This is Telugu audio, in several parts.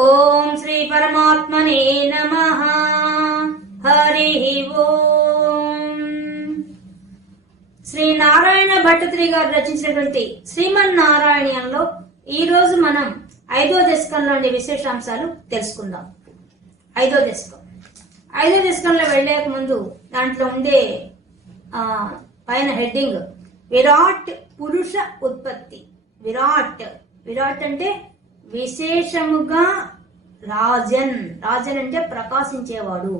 ఓం శ్రీ పరమాత్మనే నమః. హరి ఓం. శ్రీ నారాయణ భట్టతిరి గారు రచించినటువంటి శ్రీమన్నారాయణ్యంలో ఈ రోజు మనం 5వ దశకంలోని విశేషాంశాలు తెలుసుకుందాం. 5వ దశకంలో వెళ్ళేక ముందు దాంట్లో ఉండే పైన హెడ్డింగ్ విరాట్ పురుష ఉత్పత్తి. విరాట్ అంటే విశేషముగా రాజన్ అంటే ప్రకాశించేవాడు,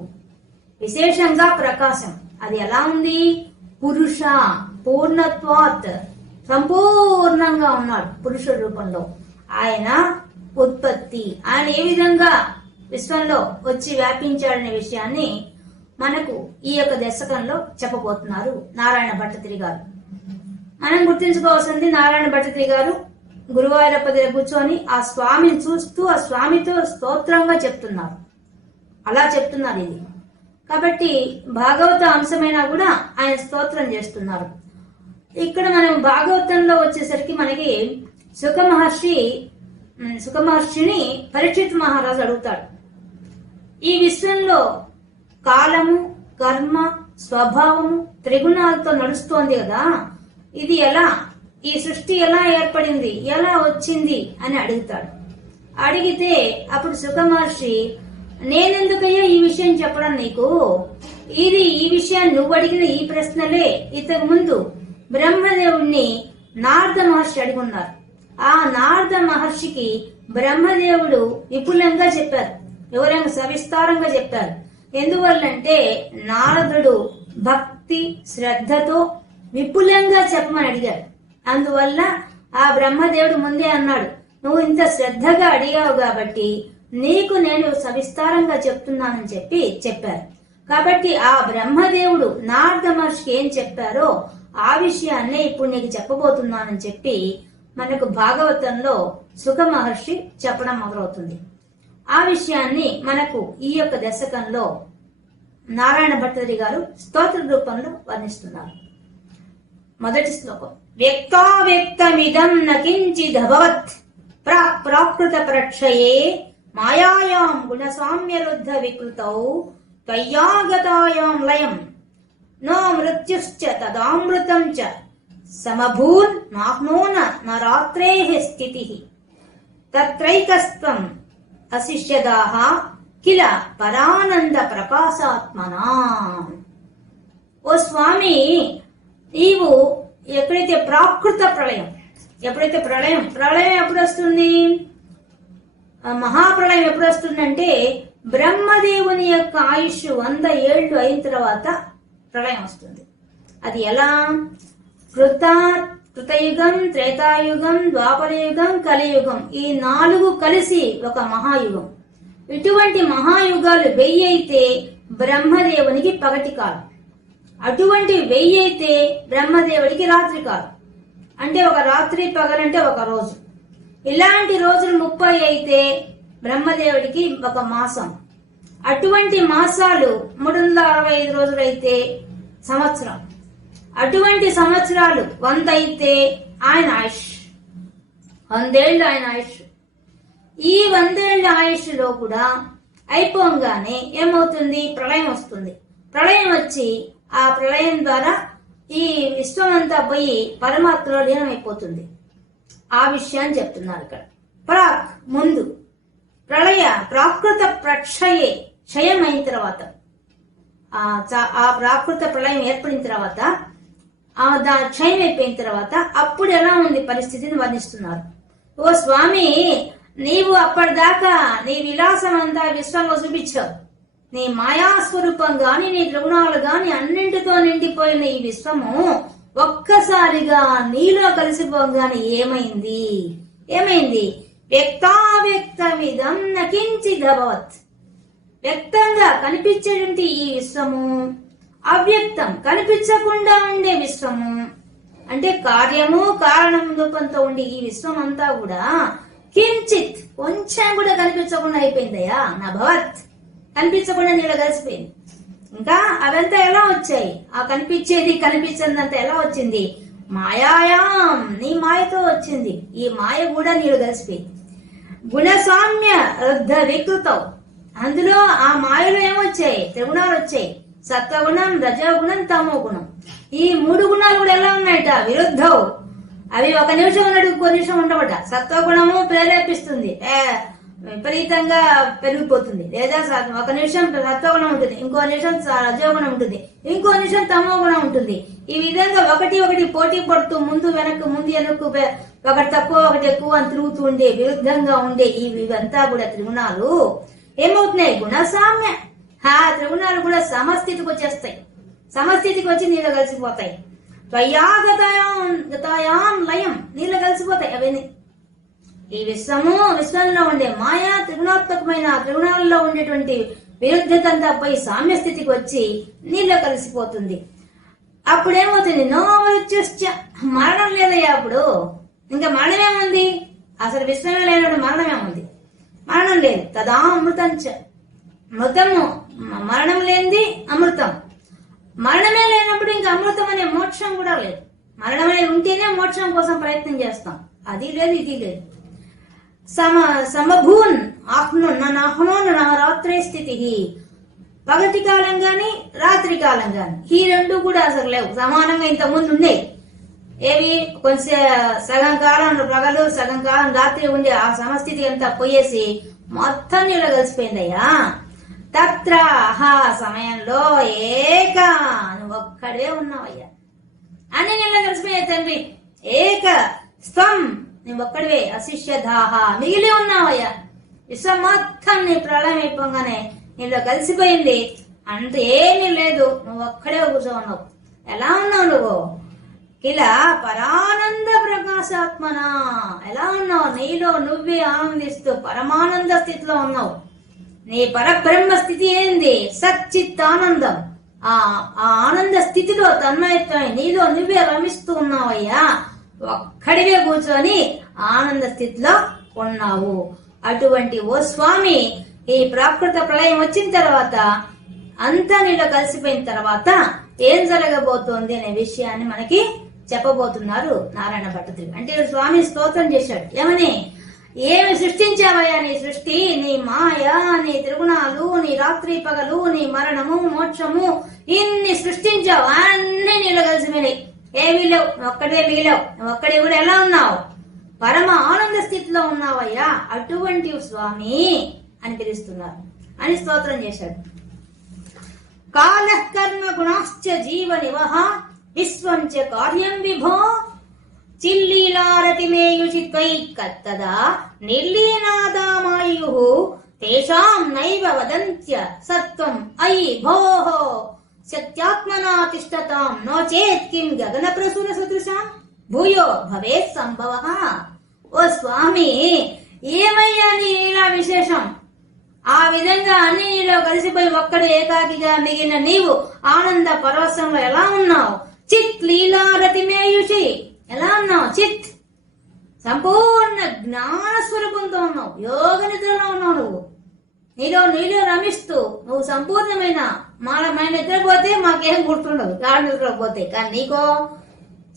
విశేషంగా ప్రకాశం. అది ఎలా ఉంది? పురుష పూర్ణత్వాత్, సంపూర్ణంగా ఉన్నాడు పురుషుడి రూపంలో. ఆయన ఉత్పత్తి, ఆయన ఏ విధంగా విశ్వంలో వచ్చి వ్యాపించాడనే విషయాన్ని మనకు ఈ యొక్క దశకంలో చెప్పబోతున్నారు నారాయణ భట్టతిరి గారు. మనం గుర్తించుకోవాల్సింది, నారాయణ భట్టతిరి గారు గురువాయూరప్ప దగ్గర కూర్చొని ఆ స్వామిని చూస్తూ ఆ స్వామితో స్తోత్రంగా చెప్తున్నారు. అలా చెప్తున్నారు ఇది. కాబట్టి భాగవత అంశమైనా కూడా ఆయన స్తోత్రం చేస్తున్నారు. ఇక్కడ మనం భాగవతంలో వచ్చేసరికి మనకి సుఖ మహర్షిని పరీక్షిత్ మహారాజు అడుగుతాడు. ఈ విశ్వంలో కాలము, కర్మ, స్వభావము, త్రిగుణాలతో నడుస్తోంది కదా, ఇది ఎలా, ఈ సృష్టి ఎలా ఏర్పడింది, ఎలా వచ్చింది అని అడుగుతాడు. అడిగితే అప్పుడు సుఖ మహర్షి, నేనెందుకయ్యా ఈ విషయం చెప్పడం నీకు, ఈ విషయాన్ని నువ్వు అడిగిన ఈ ప్రశ్నలే ఇంతకు ముందు బ్రహ్మదేవుణ్ణి నారద మహర్షి అడుగున్నారు. ఆ నారద మహర్షికి బ్రహ్మదేవుడు విపులంగా చెప్పారు, వివరంగా సవిస్తారంగా చెప్పారు. ఎందువల్లంటే నారదుడు భక్తి శ్రద్ధతో విపులంగా చెప్పమని అడిగాడు. అందువల్ల ఆ బ్రహ్మదేవుడు ముందే అన్నాడు, నువ్వు ఇంత శ్రద్ధగా అడిగావు కాబట్టి నీకు నేను సవిస్తారంగా చెప్తున్నానని చెప్పారు. కాబట్టి ఆ బ్రహ్మదేవుడు నారద మహర్షికి ఏం చెప్పారో ఆ విషయాన్నే ఇప్పుడు నీకు చెప్పబోతున్నానని చెప్పి మనకు భాగవతంలో సుఖ మహర్షి చెప్పడం మొదలవుతుంది. ఆ విషయాన్ని మనకు ఈ యొక్క దశకంలో నారాయణ భట్టతిరి గారు స్తోత్ర రూపంలో వర్ణిస్తున్నారు. మొదటి శ్లోకం, వ్యక్తావ్యక్తమిదం నకించిదభవత్ ప్రాకృత ప్రక్షయే మాయాయాం గుణసామ్యరుద్ధ వికృతౌ త్వయ్యాగతాయాం లయం నో మృత్యుశ్చ తదామృతం చ సమభూన్ నాహ్నోన నరాత్రేః స్థితిః తత్రైకస్త్వం అశిష్యదాః కిల పరానంద ప్రకాశాత్మనా. ఓ స్వామి, నీవు ఎప్పుడైతే ప్రళయం ఎప్పుడు వస్తుంది, మహాప్రళయం ఎప్పుడు వస్తుందంటే బ్రహ్మదేవుని యొక్క ఆయుష్ 100 ఏళ్లు అయిన తర్వాత ప్రళయం వస్తుంది. అది ఎలా? కృతయుగం, త్రేతాయుగం, ద్వాపరయుగం, కలియుగం, ఈ 4 కలిసి ఒక మహాయుగం. ఇటువంటి మహాయుగాలు 1000 అయితే బ్రహ్మదేవునికి పగటి కాలం, అటువంటి 1000 అయితే బ్రహ్మదేవుడికి రాత్రి కాలం. అంటే ఒక రాత్రి పగలంటే ఒక రోజు. ఇలాంటి రోజులు 30 అయితే బ్రహ్మదేవుడికి ఒక మాసం. అటువంటి మాసాలు 365 రోజులు అయితే సంవత్సరం. అటువంటి సంవత్సరాలు 100 అయితే ఆయన ఆయుష్ 100 ఏళ్ళు ఆయన ఆయుష్. ఈ 100 ఏళ్ల ఆయుష్ లో కూడా అయిపోగానే ఏమవుతుంది? ప్రళయం వస్తుంది. ప్రళయం వచ్చి ఆ ప్రళయం ద్వారా ఈ విశ్వం అంతా పోయి పరమాత్మలో లీనమైపోతుంది. ఆ విషయాన్ని చెప్తున్నారు ఇక్కడ. ముందు ప్రాకృత ప్రక్షయే, క్షయం అయిన తర్వాత, ఆ ప్రాకృత ప్రళయం ఏర్పడిన తర్వాత, దాని క్షయం అయిపోయిన తర్వాత అప్పుడు ఎలా ఉంది పరిస్థితిని వర్ణిస్తున్నారు. ఓ స్వామి, నీవు అప్పటిదాకా నీ విలాసం అంతా విశ్వంలో చూపించావు. నీ మాయాస్వరూపం గాని, నీ త్రిగుణాలు గాని అన్నింటితో నిండిపోయిన ఈ విశ్వము ఒక్కసారిగా నీలో కలిసిపోగానే ఏమైంది? వ్యక్తావ్యక్తమిదం నకించిదభవత్. వ్యక్తంగా కనిపించేటువంటి ఈ విశ్వము, అవ్యక్తం కనిపించకుండా ఉండే విశ్వము, అంటే కార్యము కారణం రూపంతో ఉండే ఈ విశ్వం అంతా కూడా కించిత్, కొంచెం కూడా కనిపించకుండా అయిపోయిందయ్యా. నభవత్, కనిపించకుండా నీళ్ళు కలిసిపోయింది. ఇంకా అవంతా ఎలా వచ్చాయి? ఆ కనిపించేది కనిపించిందంతా ఎలా వచ్చింది? మాయాయాం, నీ మాయతో వచ్చింది. ఈ మాయ కూడా నీళ్ళు కలిసిపోయింది. గుణసామ్య రుద్ధ వికృతం. అందులో ఆ మాయలో ఏమొచ్చాయి? త్రిగుణాలు వచ్చాయి. సత్వగుణం, రజోగుణం, తమో గుణం. ఈ 3 గుణాలు కూడా ఎలా ఉన్నాయట? విరుద్ధం. అవి ఒక నిమిషం ఉన్నట్టు ఇంకో నిమిషం ఉండబట. సత్వగుణము ప్రేరేపిస్తుంది, విపరీతంగా పెరిగిపోతుంది. లేదా ఒక నిమిషం సత్వగుణం ఉంటుంది, ఇంకో నిమిషం రజోగుణం ఉంటుంది, ఇంకో నిమిషం తమో గుణం ఉంటుంది. ఈ విధంగా ఒకటి పోటీ పడుతూ ముందు వెనక్కు ఒకటి తక్కువ ఒకటి ఎక్కువ అని తిరుగుతూ ఉండే, విరుద్ధంగా ఉండే ఇవంతా కూడా త్రిగుణాలు ఏమవుతున్నాయి? గుణసామ్య. త్రిగుణాలు కూడా సమస్థితికి వచ్చేస్తాయి. సమస్థితికి వచ్చి నీళ్ళు కలిసిపోతాయి. త్వయాగతాయాన్ లయం, నీళ్ళు కలిసిపోతాయి అవన్నీ. ఈ విశ్వంలో ఉండే మాయా త్రిగుణాత్మకమైన త్రిగుణాలలో ఉండేటువంటి విరుద్ధతంతా పోయి సామ్య స్థితికి వచ్చి నీళ్ళ కలిసిపోతుంది. అప్పుడేమవుతుంది? నో మృత్యుశ్చ, మరణం లేదయ్యా. అప్పుడు ఇంకా మరణమేముంది? అసలు విశ్వమే లేనప్పుడు మరణమేముంది? మరణం లేదు. తదా అమృతంచ, మృతము మరణం లేనిది అమృతం. మరణమే లేనప్పుడు ఇంకా అమృతం అనే మోక్షం కూడా లేదు. మరణం అనేది ఉంటేనే మోక్షం కోసం ప్రయత్నం చేస్తాం. అది లేదు, ఇది లేదు. సమభూన్ ఆహ్నోన్ రాత్రి స్థితి, పగటి కాలం గాని రాత్రి కాలం గాని ఈ రెండు కూడా అసలు లేవు. సమానంగా ఇంత ముందు ఉన్నాయి. ఏవి? కొంచెం సగం కాలం పగలు, సగం కాలం రాత్రి ఉండే ఆ సమస్థితి అంతా పోయేసి మొత్తం నీళ్ళ కలిసిపోయిందయ్యా. తత్ర ఆ సమయంలో ఏక, నువ్వు ఒక్కడే ఉన్నావయ్యా. అన్ని నీళ్ళ కలిసిపోయాయి తండ్రి. ఏక స్వం, నువ్వు ఒక్కడివే. అశిష్యధాహ, మిగిలి ఉన్నావయ్యా. విశ్వం మొత్తం నీ ప్రళయం అయిపోగానే నీలో కలిసిపోయింది. అంత ఏమీ లేదు, నువ్వు ఒక్కడే కూర్చో ఉన్నావు. ఎలా ఉన్నావు నువ్వు? కిలా పరానంద ప్రకాశాత్మన, ఎలా ఉన్నావు? నీలో నువ్వే ఆనందిస్తూ పరమానంద స్థితిలో ఉన్నావు. నీ పరబ్రహ్మ స్థితి ఏంది? సచ్చిత్ ఆనందం. ఆ ఆనంద స్థితిలో తన్మయత్వం నీలో నువ్వే రమిస్తూ ఉన్నావయ్యా. ఒక్కడివే కూర్చొని ఆనంద స్థితిలో ఉన్నావు. అటువంటి ఓ స్వామి, ఈ ప్రాకృత ప్రళయం వచ్చిన తర్వాత అంతా నీలో కలిసిపోయిన తర్వాత ఏం జరగబోతోంది అనే విషయాన్ని మనకి చెప్పబోతున్నారు నారాయణ భట్టతిరి. అంటే స్వామి స్తోత్రం చేశాడు. ఏమని? ఏమి సృష్టించావయ్యా? నీ సృష్టి, నీ మాయ, నీ త్రిగుణాలు, నీ రాత్రి పగలు, నీ మరణము, మోక్షము, ఇన్ని సృష్టించావు. అన్ని నీళ్ళు కలిసిపోయినాయి. ఏమీ లేవు, ఒక్కడే మిగిలావు. ఒక్కడే కూడా ఎలా ఉన్నావు? పరమ ఆనంద స్థితిలో ఉన్నావయ్యా. అటువంటి స్వామి అని పిలుస్తున్నారు అని స్తోత్రం చేశాడు. కాల కర్మ గుణాశ్చ జీవ నివహ విశ్వం చ కార్యం విభో చిల్లీలారతిమేయుషి త్వయి కత్తదా నిర్లీనాదామాయు తేషాం నైవ వదంత్య సత్వం అయి భోః సత్యాత్మనా తిష్టతాం నో చేత్ కిం గగన ప్రసుర సదృశాం భూయో భవేత్ సంభవః. ఓ స్వామి, ఏమయ్యా నీ లీలా విశేషం? ఆ విధంగా అన్ని నీలో కలిసిపోయి ఒక్కడు ఏకాకిగా మిగిలిన నీవు ఆనంద పరవశంలో ఎలా ఉన్నావు? చిత్ లీలారతిమేయుషి, ఎలా ఉన్నావు? చిత్ సంపూర్ణ జ్ఞాన స్వరూపంతో ఉన్నావు. యోగ నిద్రలో ఉన్నావు. నీలో రమిస్తూ నువ్వు సంపూర్ణమైన మన నిద్రపోతే మాకేం గుర్తుండదు, గాఢ నిద్రపోతే. కానీ నీకో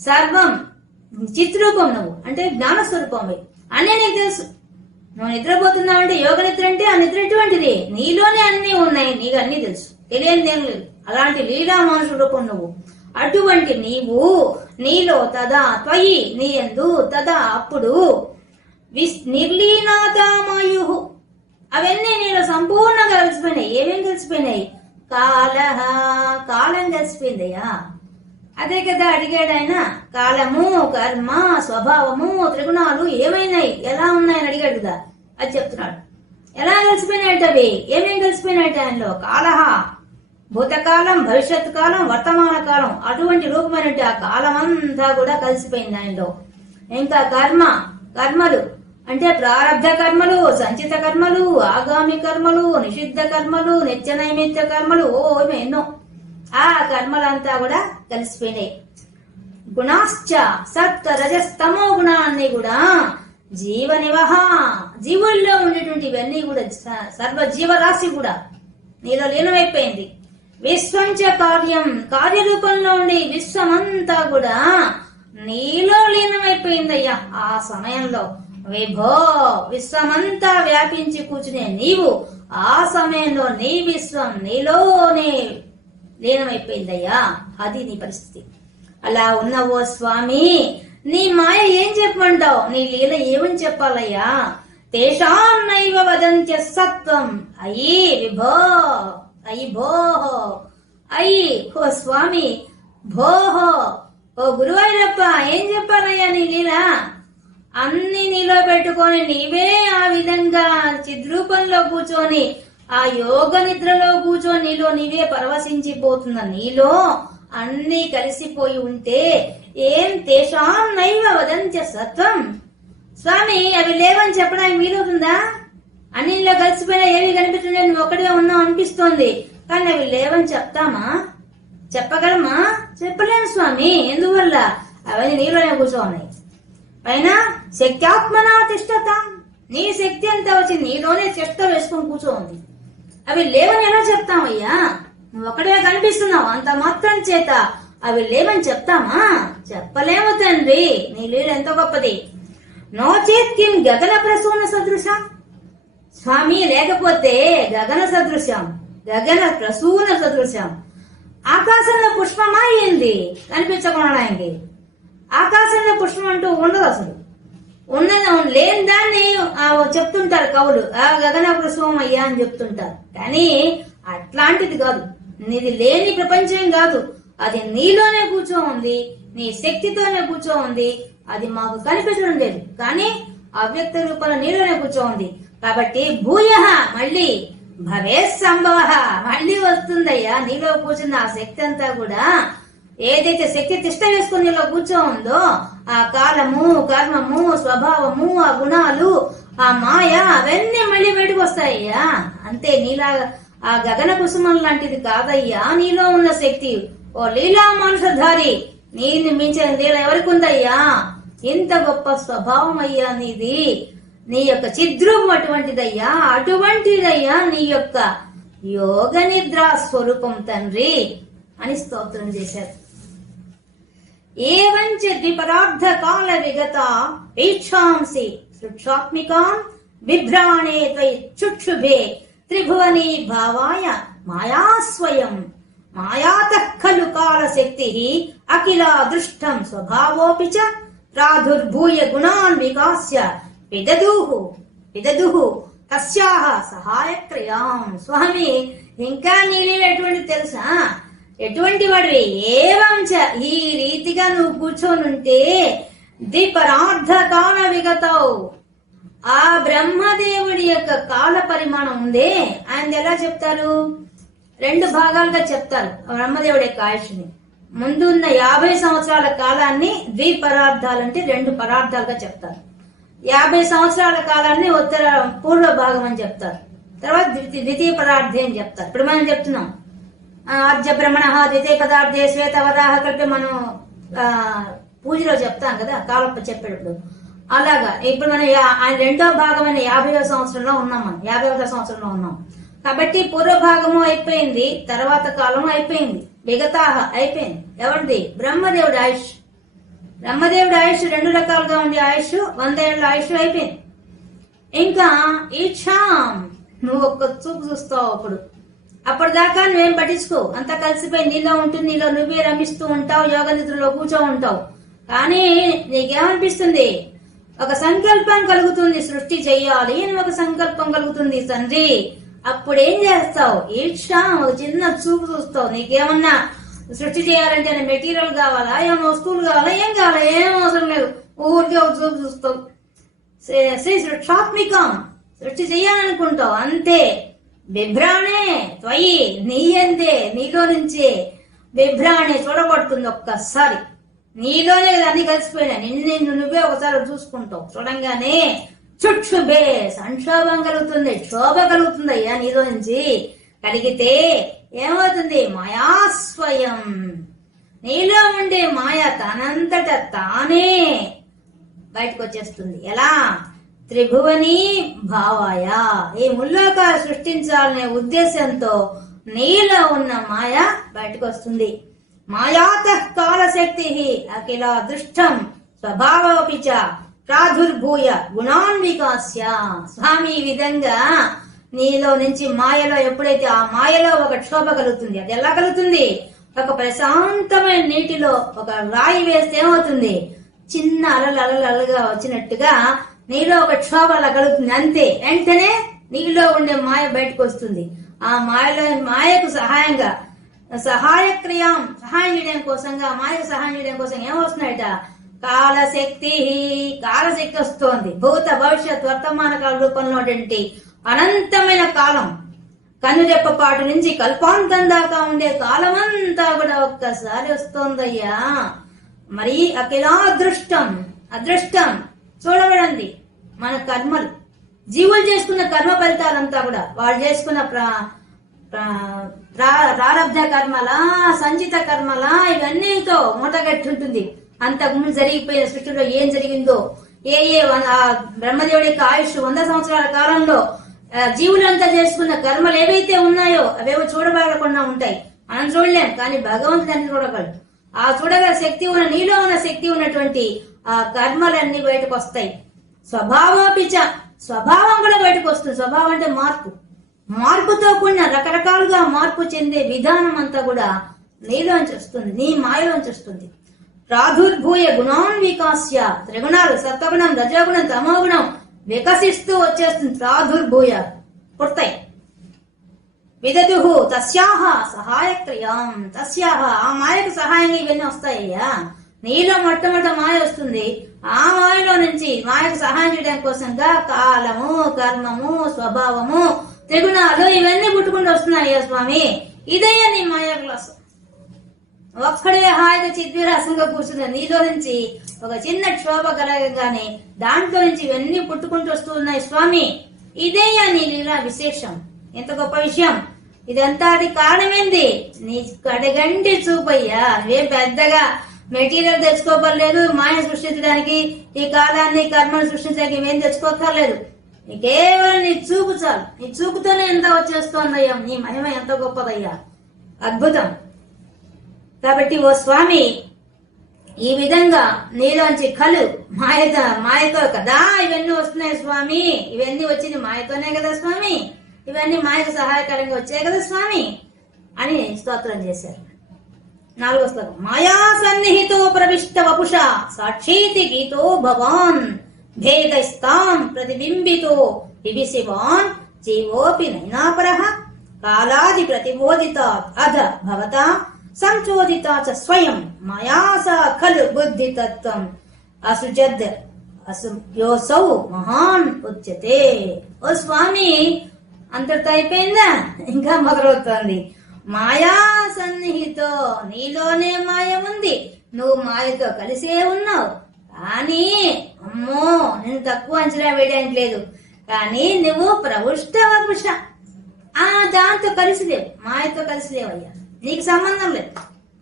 సర్వం చిత్రూపం. నువ్వు అంటే జ్ఞాన స్వరూపమే అన్నీ నీకు తెలుసు. నువ్వు నిద్రపోతున్నావు అంటే యోగ నిద్ర అంటే ఆ నిద్ర ఎటువంటిది? నీలోనే అన్ని ఉన్నాయి, నీకు అన్ని తెలుసు, తెలియనిదేం లేదు. అలాంటి లీలా మానుష రూపం నువ్వు. అటువంటి నీవు నీలో తదా త్వయి, నీ యందు తదా అప్పుడు నిర్లీనాదామాయు, అవన్నీ నీలో సంపూర్ణంగా కలిసిపోయినాయి. ఏమేం కలిసిపోయినాయి? కాలం కలిసిపోయిందయ్యా. అదే కదా అడిగాడు ఆయన. కాలము, కర్మ, స్వభావము, త్రిగుణాలు ఏమైనాయి, ఎలా ఉన్నాయని అడిగాడు కదా. అది చెప్తున్నాడు. ఎలా కలిసిపోయినాయట అవి? ఏమేం కలిసిపోయినాయట ఆయనలో? కాలహ, భూతకాలం, భవిష్యత్ కాలం, వర్తమాన కాలం, అటువంటి రూపమైనట్టు ఆ కాలం అంతా కూడా కలిసిపోయింది ఆయనలో. ఇంకా కర్మలు అంటే ప్రారబ్ధ కర్మలు, సంచిత కర్మలు, ఆగామి కర్మలు, నిషిద్ధ కర్మలు, నిత్య నైమిత్య కర్మలు, ఎన్నో. ఆ కర్మలంతా కూడా కలిసిపోయినాయి. గుణాశ్చ సత్వ రజస్తమో గుణాన్ని కూడా జీవ నివహ, జీవుల్లో ఉండేటువంటి ఇవన్నీ కూడా సర్వ జీవరాశి కూడా నీలో లీనమైపోయింది. విశ్వంచ కార్యం, కార్యరూపంలో ఉండే విశ్వమంతా కూడా నీలో లీనమైపోయిందయ్యా. ఆ సమయంలో విభో, విశ్వమంతా వ్యాపించి కూర్చునే నీవు ఆ సమయంలో నీ విశ్వం నీలోనే లీనమైపోయిందయ్యా. అది నీ పరిస్థితి. అలా ఉన్నవో స్వామి, నీ మాయ ఏం చెప్పమంటావు? నీ లీల ఏమని చెప్పాలయ్యా? తేషాం నైవ వదంత్య సత్వం అయి విభో, అయి భోహో, అయి ఓ స్వామి, భోహో ఓ గురువాయూరప్ప, ఏం చెప్పాలయ్యా నీ లీల? అన్ని నీలో పెట్టుకొని నీవే ఆ విధంగా చిద్రూపంలో కూర్చొని ఆ యోగ నిద్రలో కూర్చొని నీలో నీవే పరవశించిపోతున్న నీలో అన్ని కలిసిపోయి ఉంటే ఏం తేషాం నైవ వదంత్య సత్వం? స్వామి, అవి లేవని చెప్పడానికి వీలవుతుందా? అన్నిలో కలిసిపోయినా ఏవి కనిపించలేదు, నువ్వు ఒక్కడిగా ఉన్నావు అనిపిస్తోంది, కానీ అవి లేవని చెప్తామా? చెప్పగలమా? చెప్పలేము స్వామి. ఎందువల్ల? అవన్నీ నీలోనే కూర్చోన్నాయి. పైన శక్త్యాత్మనా తిష్టత, నీ శక్తి అంతా వచ్చి నీలోనే చెష్ట వేసుకొని కూర్చోంది. అవి లేవని ఎలా చెప్తామయ్యా? నువ్వు ఒకడే కనిపిస్తున్నావు, అంత మాత్రం చేత అవి లేవని చెప్తామా? చెప్పలేము తండ్రి. నీ లీల ఎంత గొప్పది. నోచేత్ కిం గగన ప్రసూన సదృశం. స్వామి, లేకపోతే గగన సదృశం, గగన ప్రసూన సదృశం. ఆకాశంలో పుష్పమా ఏంది కనిపించకుండా? ఆకాశంలో పుష్పం అంటూ ఉండదు అసలు. లేని దాన్ని చెప్తుంటారు కవులు, ఆ గగన పుష్పం అయ్యా అని చెప్తుంటారు. కానీ అట్లాంటిది కాదు, నీది లేని ప్రపంచం కాదు. అది నీలోనే కూర్చో ఉంది, నీ శక్తితోనే కూర్చో ఉంది. అది మాకు కనిపించడం లేదు, కానీ అవ్యక్త రూపంలో నీలోనే కూర్చో ఉంది. కాబట్టి భూయ మళ్ళీ భవే సంభవ, మళ్ళీ వస్తుందయ్యా నీలో కూర్చున్న ఆ శక్తి అంతా కూడా. ఏదైతే శక్తి తిష్ట వేసుకుని నీలో కూర్చో ఉందో ఆ కాలము, కర్మము, స్వభావము, ఆ గుణాలు, ఆ మాయ అవన్నీ మళ్ళీ బయటకు వస్తాయ్యా. అంతే. నీలా ఆ గగన కుసుమం లాంటిది కాదయ్యా నీలో ఉన్న శక్తి. ఓ లీలా మానుషధారి, నీని మించిన లీల ఎవరికి ఉందయ్యా? ఇంత గొప్ప స్వభావం అయ్యా నీది. నీ యొక్క చిద్రూపం అటువంటిదయ్యా, అటువంటిదయ్యా నీ యొక్క యోగ నిద్రా స్వరూపం తండ్రి అని స్తోత్రం చేశారు. ఏవంచ ద్విపరార్థ కాల విగత వీక్షాంసి సృక్షాత్మికాం బిభ్రాణే చుక్షుభే త్రిభువనీ భావాయ మాయా స్వయం మాయాతః ఖలు కాల శక్తి అఖిల దృష్టం స్వభావోపి చ ప్రాదుర్భూయ గుణాన్ వికాస్య విదదుః తస్యాః సహాయక్రియాం. స్వామి, ఇంకా నీళ్ళు ఎటువంటి తెలుసా? ఎటువంటి వాడివి? ఏవంచ, ఈ రీతిగా నువ్వు కూర్చోనుంటే ద్విపరార్థ కాల విగతవు, ఆ బ్రహ్మదేవుడి యొక్క కాల పరిమాణం ఉందే, ఆయన ఎలా చెప్తారు? 2 భాగాలుగా చెప్తారు బ్రహ్మదేవుడి యొక్క ఆయుష్ని. ముందున్న 50 సంవత్సరాల కాలాన్ని ద్విపరార్థాలంటే 2 పరార్థాలుగా చెప్తారు. 50 సంవత్సరాల కాలాన్ని పూర్వ భాగం అని చెప్తారు. తర్వాత ద్వితీయ పదార్థే అని చెప్తారు. ఇప్పుడు మనం చెప్తున్నాం ఆర్జ బ్రహ్మణ ద్వితీయ పదార్థే శ్వేతవరాహ కలిపి మనం పూజలో చెప్తాం కదా, కాలప్ప చెప్పేటప్పుడు. అలాగా ఇప్పుడు మనం ఆయన 2వ భాగమైన 50వ సంవత్సరంలో ఉన్నాం, మనం 51వ సంవత్సరంలో ఉన్నాం. కాబట్టి పూర్వ భాగము అయిపోయింది, తర్వాత కాలము అయిపోయింది, విగతాహ అయిపోయింది. ఎవరిది? బ్రహ్మదేవుడి ఆయుష్. బ్రహ్మదేవుడి ఆయుష్ 2 రకాలుగా ఉండే ఆయుష్, 100 ఏళ్ల ఆయుష్ అయిపోయింది. ఇంకా ఈక్షాం, నువ్వు ఒక్క చూపు చూస్తావు. అప్పటిదాకా నువ్వేం పట్టించుకో, అంతా కలిసిపోయి నీలో ఉంటుంది, నీలో నువ్వే రమిస్తూ ఉంటావు, యోగ నిద్రలో కూర్చో ఉంటావు. కానీ నీకేమనిపిస్తుంది? ఒక సంకల్పం కలుగుతుంది, సృష్టి చెయ్యాలి అని ఒక సంకల్పం కలుగుతుంది తండ్రి. అప్పుడేం చేస్తావు? ఈక్షా, ఒక చిన్న చూపు చూస్తావు. నీకేమన్నా సృష్టి చేయాలంటే మెటీరియల్ కావాలా, ఏమైనా వస్తువులు కావాలా, ఏం కావాలా? ఏం అవసరం లేదు, ఊరికే ఒక చూపు చూస్తావు. శ్రీ సృష్టాత్మికం, సృష్టి చెయ్యాలనుకుంటావు అంతే. బిభ్రాణే త్వయి, నీయందే, నీలో నుంచే బిభ్రాణి చూడబడుతుంది. ఒక్కసారి నీలోనే కదా అన్ని కలిసిపోయినా, నిన్ను నువ్వే ఒకసారి చూసుకుంటావు. చూడంగానే చుక్షుభే, సంక్షోభం కలుగుతుంది, క్షోభ కలుగుతుంది అయ్యా నీలో నుంచి. కలిగితే ఏమవుతుంది? మాయాస్వయం, నీలో ఉండే మాయ తనంతట తానే బయటకు వచ్చేస్తుంది. ఎలా? త్రిభువనీ భావాయ, ఈ ముల్లోకాలు సృష్టించాలనే ఉద్దేశంతో నీలో ఉన్న మాయ బయటకు వస్తుంది. మాయాతః కాలశక్తి అఖిల దృష్టం స్వభావోపి చ ప్రాదుర్భూయ గుణాన్వికాస్య. స్వామి ఈ విధంగా నీలో నుంచి మాయలో ఎప్పుడైతే ఆ మాయలో ఒక క్షోభ కలుగుతుంది, అది ఎలా కలుగుతుంది? ఒక ప్రశాంతమైన నీటిలో ఒక రాయి వేస్తే ఏమవుతుంది? చిన్న అలలుగా వచ్చినట్టుగా నీలో ఒక క్షోభ అలా కలుగుతుంది. అంతే, వెంటనే నీలో ఉండే మాయ బయటకు వస్తుంది. ఆ మాయకు సహాయంగా సహాయం చేయడం కోసంగా, మాయకు సహాయం చేయడం కోసం ఏమొస్తున్నాయట? కాలశక్తి వస్తోంది. భూత భవిష్యత్ వర్తమాన కాల రూపంలో అనంతమైన కాలం, కనురెప్పపాటు నుంచి కల్పాంతం దాకా ఉండే కాలమంతా కూడా ఒక్కసారి వస్తోందయ్యా. మరి అఖిలాదృష్టం అదృష్టం చూడబడింది మన కర్మలు, జీవులు చేసుకున్న కర్మ ఫలితాలంతా కూడా వాళ్ళు చేసుకున్న ప్రారబ్ధ కర్మలా, సంచిత కర్మలా, ఇవన్నీతో మూటగట్టుంటుంది. అంతకుముందు జరిగిపోయిన సృష్టిలో ఏం జరిగిందో, బ్రహ్మదేవుడి యొక్క ఆయుష్ 100 సంవత్సరాల కాలంలో జీవులంతా చేసుకున్న కర్మలు ఏవైతే ఉన్నాయో అవేవో చూడబడకుండా ఉంటాయి. మనం చూడలేం, కానీ భగవంతుడు అన్ని చూడగలడు. ఆ చూడగల శక్తి ఉన్న, నీలో ఉన్న శక్తి ఉన్నటువంటి ఆ కర్మలన్నీ బయటకు వస్తాయి. స్వభావోపిచ, స్వభావం కూడా బయటకు వస్తుంది. స్వభావం అంటే మార్పుతో కూడిన రకరకాలుగా మార్పు చెందే విధానం అంతా కూడా నీలోంచి వస్తుంది, నీ మాయలోంచి వస్తుంది. ప్రాదుర్భూయ గుణాన్వికాస్య, త్రిగుణాలు సత్వగుణం, రజోగుణం, తమోగుణం వికసిస్తూ వచ్చేస్తుంది. ప్రాదుర్భూయ పుడతాయి. విదదుహు తస్యాహ సహాయక్రియాం, తస్యాహ ఆ మాయకు సహాయంగా ఇవన్నీ వస్తాయ్యా. నీలో మొట్టమొదటి మాయ వస్తుంది. ఆ మాయలో నుంచి మాయకు సహాయం చేయడం కోసంగా కాలము, కర్మము, స్వభావము, త్రిగుణాలు ఇవన్నీ పుట్టుకుంటూ వస్తున్నాయ్యా స్వామి. ఇదయ్యా నీ మాయా క్లాస్. ఒక్కడే హాయిగా చిద్విలాసంగా కూర్చున్న నీలో నుంచి ఒక చిన్న క్షోభ కలగగానే దాంట్లో నుంచి ఇవన్నీ పుట్టుకుంటూ వస్తూ ఉన్నాయి స్వామి. ఇదేయా నీ లీలా విశేషం. ఎంత గొప్ప విషయం ఇదంతా. అది కారణమేంది? నీ కడగంటి చూపయ్యా. నువ్వేం పెద్దగా మెటీరియల్ తెచ్చుకోపర్లేదు మాయ సృష్టించడానికి, ఈ కాలాన్ని కర్మను సృష్టించడానికి ఇవేం తెచ్చుకోకర్లేదు. నీ కేవలం నీ చూపు చాలు. నీ చూపుతోనే ఎంత వచ్చేస్తోందయ్యా. నీ మహిమ ఎంత గొప్పదయ్యా, అద్భుతం. కాబట్టి ఓ స్వామి, ఈ విధంగా నీలోంచి మాయతో కదా ఇవన్నీ వస్తున్నాయి స్వామి. ఇవన్నీ వచ్చింది మాయతోనే కదా స్వామి. ఇవన్నీ మాయకు సహాయకరంగా వచ్చాయి కదా స్వామి అని స్తోత్రం చేశారు. 4వ శ్లోకం. మాయా సన్నిహితో ప్రవిష్ట వపుష సాక్షీతి గీతో భవాన్ భేదస్తాం ప్రతిబింబితో విభిసివాన్ జీవోపి నైనాపరః కాలాది ప్రతిబోధిత అధ భవతా సంచోదిత చ స్వయం మాయాసా ఖలు బుద్ధి తత్వం అసుజద్ యోసౌ మహాన్ ఉచ్యతే. ఓ స్వామి, అంతటితో అయిపోయిందా? ఇంకా మొదలవుతోంది. మాయా సన్నిహితో, నీలోనే మాయ ఉంది, నువ్వు మాయతో కలిసే ఉన్నావు. కానీ అమ్మో, నేను తక్కువ అంచనా వేయడానికి లేదు. కానీ నువ్వు ప్రవుష్ట వపుష, దాంతో కలిసి లేవు, మాయతో కలిసి లేవయ్యా. నీకు సంబంధం లేదు.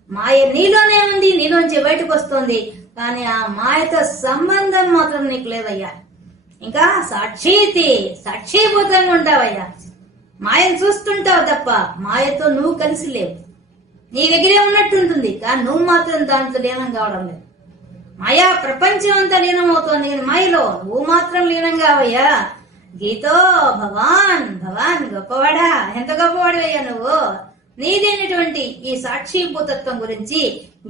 మాయ నీలోనే ఉంది, నీలోంచి బయటకు వస్తుంది. కానీ ఆ మాయతో సంబంధం మాత్రం నీకు లేదయ్యా. ఇంకా సాక్షీభూతంగా ఉంటావయ్యా. మాయను చూస్తుంటావు తప్ప మాయతో నువ్వు కలిసి లేవు. నీ దగ్గరే ఉన్నట్టు ఉంటుంది, కానీ నువ్వు మాత్రం దాంతో లీనం కావడం లేదు. మాయా ప్రపంచం అంతా లీనమవుతోంది, కానీ మాయలో నువ్వు మాత్రం లీనం కావయ్యా. గీతో భవాన్ గొప్పవాడా, ఎంత గొప్పవాడవయ్యా నువ్వు. నీదైనటువంటి ఈ సాక్షిభూతత్వం గురించి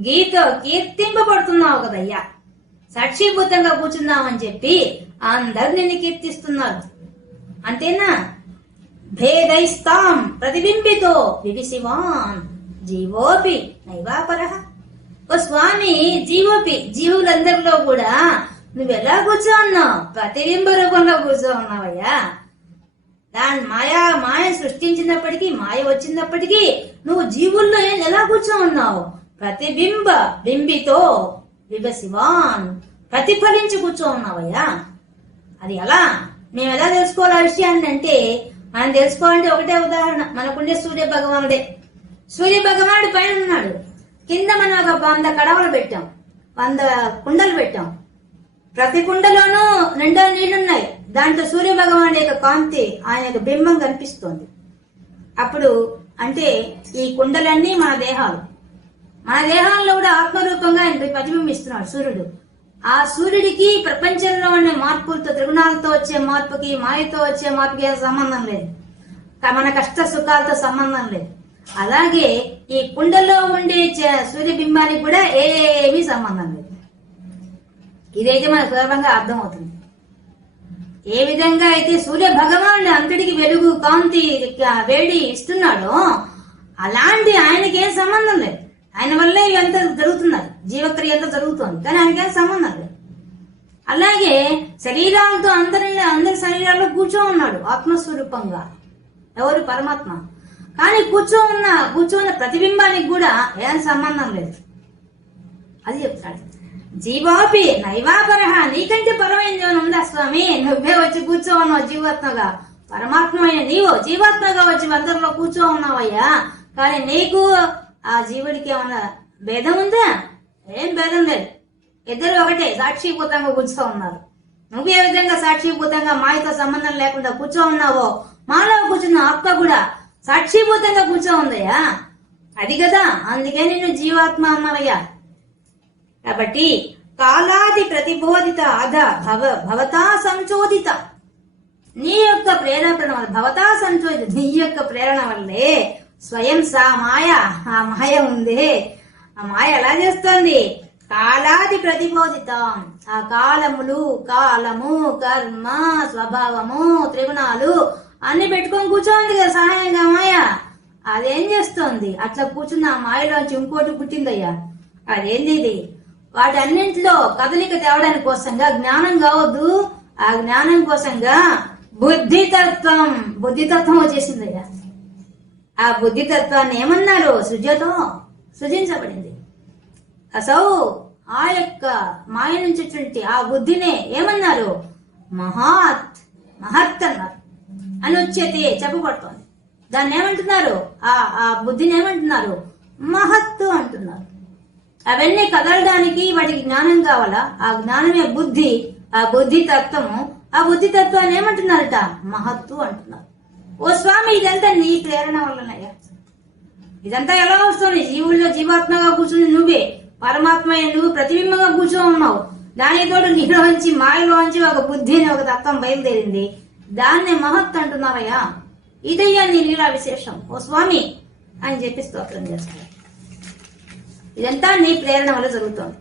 గీతో కీర్తింపబడుతున్నావు కదయ్యా. సాక్షిభూతంగా కూర్చున్నామని చెప్పి అందరు నిన్ను కీర్తిస్తున్నారు, అంతేనా? భేదైస్తాం ప్రతిబింబితో విభిసివాన్ జీవోపి నైవాపరః. ఓ స్వామి, జీవులందరిలో కూడా నువ్వెలా కూర్చో ఉన్నావు? ప్రతిబింబ రూపంలో కూర్చో ఉన్నావయ్యా. దాని మాయ సృష్టించినప్పటికీ, మాయ వచ్చినప్పటికీ నువ్వు జీవుల్లో ఎలా కూర్చో ఉన్నావు? బింబితో విభసివాన్, ప్రతిఫలించి కూర్చో ఉన్నావయ్యా. అది ఎలా? మేము ఎలా తెలుసుకోవాలి ఆ విషయాన్ని అంటే, మనం తెలుసుకోవాలంటే ఒకటే ఉదాహరణ, మనకుండే సూర్య భగవానుడే. సూర్య భగవానుడు పైన ఉన్నాడు, కింద మనం ఒక 100 కడవలు పెట్టాం, 100 కుండలు పెట్టాం. ప్రతి కుండలోనూ నిండా నీళ్లున్నాయి. దాంట్లో సూర్య భగవానుడి యొక్క కాంతి, ఆయన యొక్క బింబం కనిపిస్తోంది. అప్పుడు అంటే ఈ కుండలన్నీ మన దేహాలు, మన దేహాల్లో కూడా ఆత్మరూపంగా ఆయన ప్రతిబింబిస్తున్నాడు సూర్యుడు. ఆ సూర్యుడికి ప్రపంచంలో ఉండే మార్పులతో, త్రిగుణాలతో వచ్చే మార్పుకి, మాయతో వచ్చే మార్పుకి ఏం సంబంధం లేదు. మన కష్ట సుఖాలతో సంబంధం లేదు. అలాగే ఈ కుండలో ఉండే సూర్యబింబానికి కూడా ఏమీ సంబంధం లేదు. ఇదైతే మనకు సులభంగా అర్థమవుతుంది. ఏ విధంగా అయితే సూర్య భగవానుడు అంతటికి వెలుగు, కాంతి, వేడి ఇస్తున్నాడో అలాంటి ఆయనకేం సంబంధం లేదు. ఆయన వల్లే ఇవంతా జరుగుతున్నది, జీవక్రియ అంతా జరుగుతుంది, కానీ ఆయనకేం సంబంధం లేదు. అలాగే శరీరాలతో అందరి శరీరాల్లో ఉన్నాడు ఆత్మస్వరూపంగా, ఎవరు? పరమాత్మ. కానీ కూర్చోన్న ప్రతిబింబానికి కూడా ఏం సంబంధం లేదు. అది చెప్తాడు. జీవాపి నైవాపరహ, నీకంటే పరమైన ఉందా స్వామి? నువ్వే వచ్చి ఉన్నావు జీవాత్మగా. పరమాత్మైన నీవు జీవాత్మగా వచ్చి అందరిలో ఉన్నావయ్యా. కానీ నీకు ఆ జీవుడికి ఏమన్నా భేదం ఉందా? ఏం భేదం లేదు. ఇద్దరు ఒకటే, సాక్షిభూతంగా ఉన్నారు. నువ్వు ఏ విధంగా సాక్షిభూతంగా మాయతో సంబంధం లేకుండా ఉన్నావో, మాలో కూర్చున్న ఆత్మ కూడా సాక్షిభూతంగా ఉందయ్యా. అది కదా, అందుకే నిన్ను జీవాత్మ అన్నావయ్యా. కాబట్టి కాలాది ప్రతిబోధిత అధ భవతా సంచోదిత, నీ యొక్క ప్రేరణ వల్ల, భవతా సంచోదిత, నీ యొక్క ప్రేరణ వల్లే స్వయం సా మాయ, ఆ మాయ ఉంది. ఆ మాయ ఎలా చేస్తోంది? కాలాది ప్రతిబోధిత, ఆ కాలము, కర్మ, స్వభావము, త్రిగుణాలు అన్ని పెట్టుకొని కూర్చోంది కదా సహాయంగా మాయ. అదేం చేస్తోంది? అట్లా కూర్చున్న ఆ మాయలోంచి ఇంకోటి పుట్టిందయ్యా. అదేంది? ఇది వాటన్నింటిలో కదలిక తేవడానికి కోసంగా జ్ఞానం కావద్దు, ఆ జ్ఞానం కోసంగా బుద్ధితత్వం వచ్చేసిందయ్యా. ఆ బుద్ధితత్వాన్ని ఏమన్నారు? సృజించబడింది. అసౌ ఆ యొక్క మాయ నుంచి ఆ బుద్ధినే ఏమన్నారు? మహత్ అన్నారు. అనుచ్యతే చెప్పబడుతోంది. దాన్ని ఏమంటున్నారు? ఆ బుద్ధిని ఏమంటున్నారు? మహత్తు అంటున్నారు. అవన్నీ కదలడానికి వాటికి జ్ఞానం కావాలా? ఆ జ్ఞానమే బుద్ధి, ఆ బుద్ధి తత్వము. ఆ బుద్ధి తత్వాన్ని ఏమంటున్నారట? మహత్తు అంటున్నారు. ఓ స్వామి, ఇదంతా నీ ప్రేరణ వల్లనయ్యా. ఇదంతా ఎలా వస్తుంది? జీవుల్లో జీవాత్మగా కూర్చుని నువ్వే, పరమాత్మ నువ్వు ప్రతిబింబంగా ఉన్నావు. దానితోడు నీలోంచి, మాయలోంచి ఒక బుద్ధి అని ఒక తత్వం బయలుదేరింది. దాన్నే మహత్ అంటున్నావయ్యా. ఇదయ్యా నీ లీలా విశేషం ఓ స్వామి అని చెప్పి స్తోత్రం చేస్తారు. ఇదంతా నీ ప్రేరణ వల్ల జరుగుతోంది.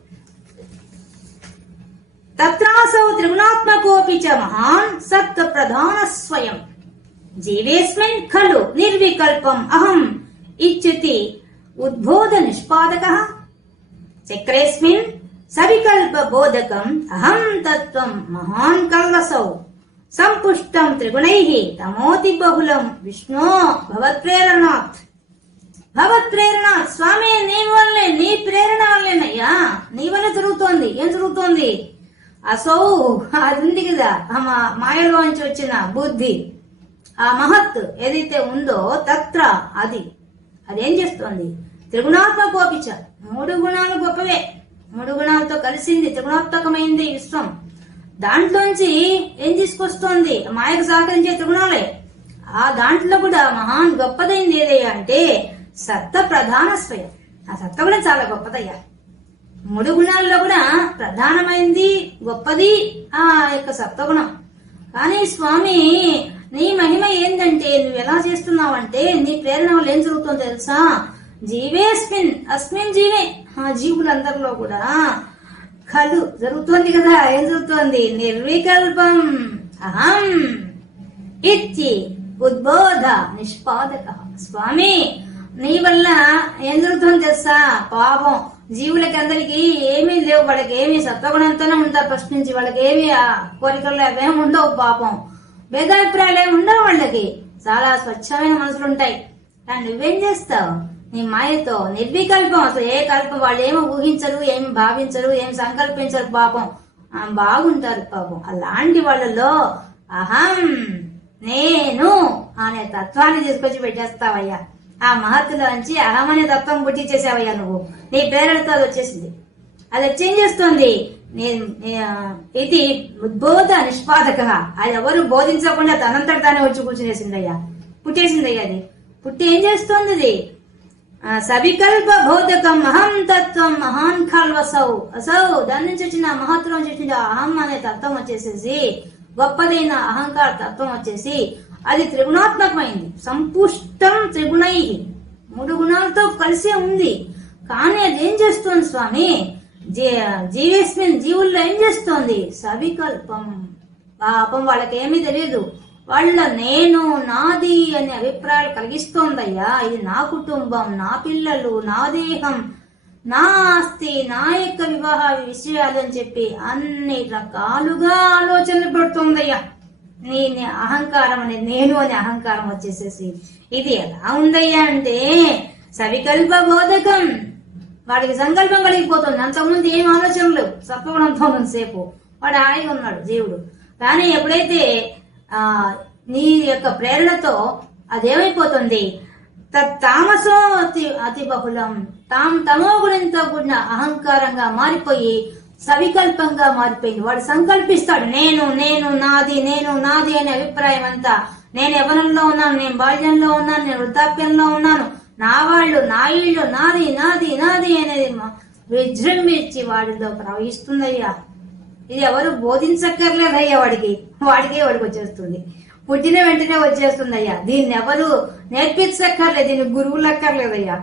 తత్రాసౌ త్రిగుణాత్మకోపి చ మహాన్ సత్ ప్రధాన స్వయం జీవేస్మిన్ ఖలు నిర్వికల్పం అహం ఇచ్యుతి ఉద్బోధ నిష్పాదకః చక్రేస్మిన్ సవికల్ప బోధకం అహం తత్వం మహాన్ కల్వసౌ సంపుష్టం త్రిగుణైః తమోతి బహుళం విష్ణో భవత్ప్రేరణాత్. స్వామి, నీ వల్లే, నీ ప్రేరణ వల్లేనయ్యా. నీ వల్ల జరుగుతోంది. ఏం జరుగుతోంది? అసౌ అది ఉంది కదా, మాయలోంచి వచ్చిన బుద్ధి, ఆ మహత్ ఏదైతే ఉందో తత్ర అదేం చేస్తోంది? త్రిగుణాత్మకోపిచ, 3 గుణాలు గొప్పవే. 3 గుణాలతో కలిసింది, త్రిగుణాత్మకమైంది విశ్వం. దాంట్లోంచి ఏం తీసుకొస్తోంది? మాయకు సహకరించే త్రిగుణాలే. ఆ దాంట్లో కూడా మహాన్ గొప్పదైంది ఏదయ్యా అంటే సత్త ప్రధాన స్వయం. ఆ సత్త కూడా చాలా గొప్పదయ్యా. 3 గుణాల్లో కూడా ప్రధానమైంది, గొప్పది ఆ యొక్క సత్వగుణం. కానీ స్వామి, నీ మహిమ ఏంటంటే నువ్వు ఎలా చేస్తున్నావంటే నీ ప్రేరణ వల్ల ఏం జరుగుతుందో తెలుసా? అస్మిన్ జీవే, ఆ జీవులందరిలో కూడా ఖలు జరుగుతోంది కదా. ఏం జరుగుతోంది? నిర్వికల్పం అహం ఇత్తి ఉద్బోధ నిష్పాదక. స్వామి, నీ వల్ల ఏం జరుగుతుందో తెలుసా? పాపం జీవులకి అందరికి ఏమీ లేవు, వాళ్ళకి ఏమి సత్వగుణంతోనే ఉంటారు ఫస్ట్ నుంచి. వాళ్ళకి ఏమి కోరికలు అవేమి ఉండవు. పాపం భేదాభిప్రాయాలు ఏమి ఉండవు. వాళ్ళకి చాలా స్వచ్ఛమైన మనసులు ఉంటాయి. కానీ నువ్వేం చేస్తావు? నీ మాయతో నిర్వికల్పం, అసలు ఏ కల్పం, వాళ్ళు ఏమో ఊహించరు, ఏమి భావించరు, ఏమి సంకల్పించరు. పాపం బాగుంటారు. పాపం అలాంటి వాళ్ళలో అహం నేను అనే తత్వాన్ని తీసుకొచ్చి పెట్టేస్తావయ్యా. ఆ మహత్తులోంచి అహం అనే తత్వం పుట్టించేసావయ్యా నువ్వు. నీ ప్రేరణతో అది వచ్చేసింది. అది వచ్చేం చేస్తోంది? ఇది ఉద్బోధ నిష్పాదక. అది ఎవరు బోధించకుండా తనంతట తానే వచ్చి కూర్చునేసిందయ్యా, పుట్టేసిందయ్యా. అది పుట్టి ఏం చేస్తోంది? అది సవికల్ప బోధకం అహం తత్వం మహాన్ ఖల్వసౌ అసౌ దాని నుంచి వచ్చిన మహత్వం నుంచి వచ్చిన అహం అనే తత్వం వచ్చేసేసి గొప్పదైన అహంకార తత్వం వచ్చేసి అది త్రిగుణాత్మకమైంది. సంపుష్టం త్రిగుణై, 3 గుణాలతో కలిసే ఉంది. కానీ అది ఏం చేస్తోంది స్వామి? జీవేస్మిన్ జీవుల్లో ఏం చేస్తోంది? సవికల్పం. పాపం వాళ్ళకి ఏమీ తెలియదు. వాళ్ళ నేను నాది అనే అభిప్రాయాలు కలిగిస్తోందయ్యా. ఇది నా కుటుంబం, నా పిల్లలు, నా దేహం, నా ఆస్తి, నా యొక్క వివాహ విషయాలు అని చెప్పి అన్ని రకాలుగా ఆలోచనలు పెడుతోందయ్యా. నీ అహంకారం అనే నేను అనే అహంకారం వచ్చేసేసి ఇది ఎలా ఉందయ్యా అంటే సవికల్ప బోధకం. వాడికి సంకల్పం కలిగిపోతుంది. అంతకుముందు ఏం ఆలోచనలు సత్వగుణంతో సేపు వాడు హాయిగా ఉన్నాడు జీవుడు. కానీ ఎప్పుడైతే నీ యొక్క ప్రేరణతో అదేమైపోతుంది? తామసో అతి బహుళం, తమో గుణంతో కూడిన అహంకారంగా మారిపోయి సవికల్పంగా మారిపోయింది. వాడు సంకల్పిస్తాడు నేను నేను నాది నేను నాది అనే అభిప్రాయం అంతా. నేను యవ్వనంలో ఉన్నాను, నేను బాల్యంలో ఉన్నాను, నేను వృద్ధాప్యంలో ఉన్నాను, నా వాళ్ళు, నా ఇళ్ళు, నాది నాది నాది అనేది విజృంభించి వాడిలో ప్రవహిస్తుందయ్యా. ఇది ఎవరు బోధించక్కర్లేదయ్యా. వాడికే వచ్చేస్తుంది. పుట్టిన వెంటనే వచ్చేస్తుందయ్యా. దీన్ని ఎవరు నేర్పించక్కర్లేదు, దీన్ని గురువులు అక్కర్లేదయ్యా.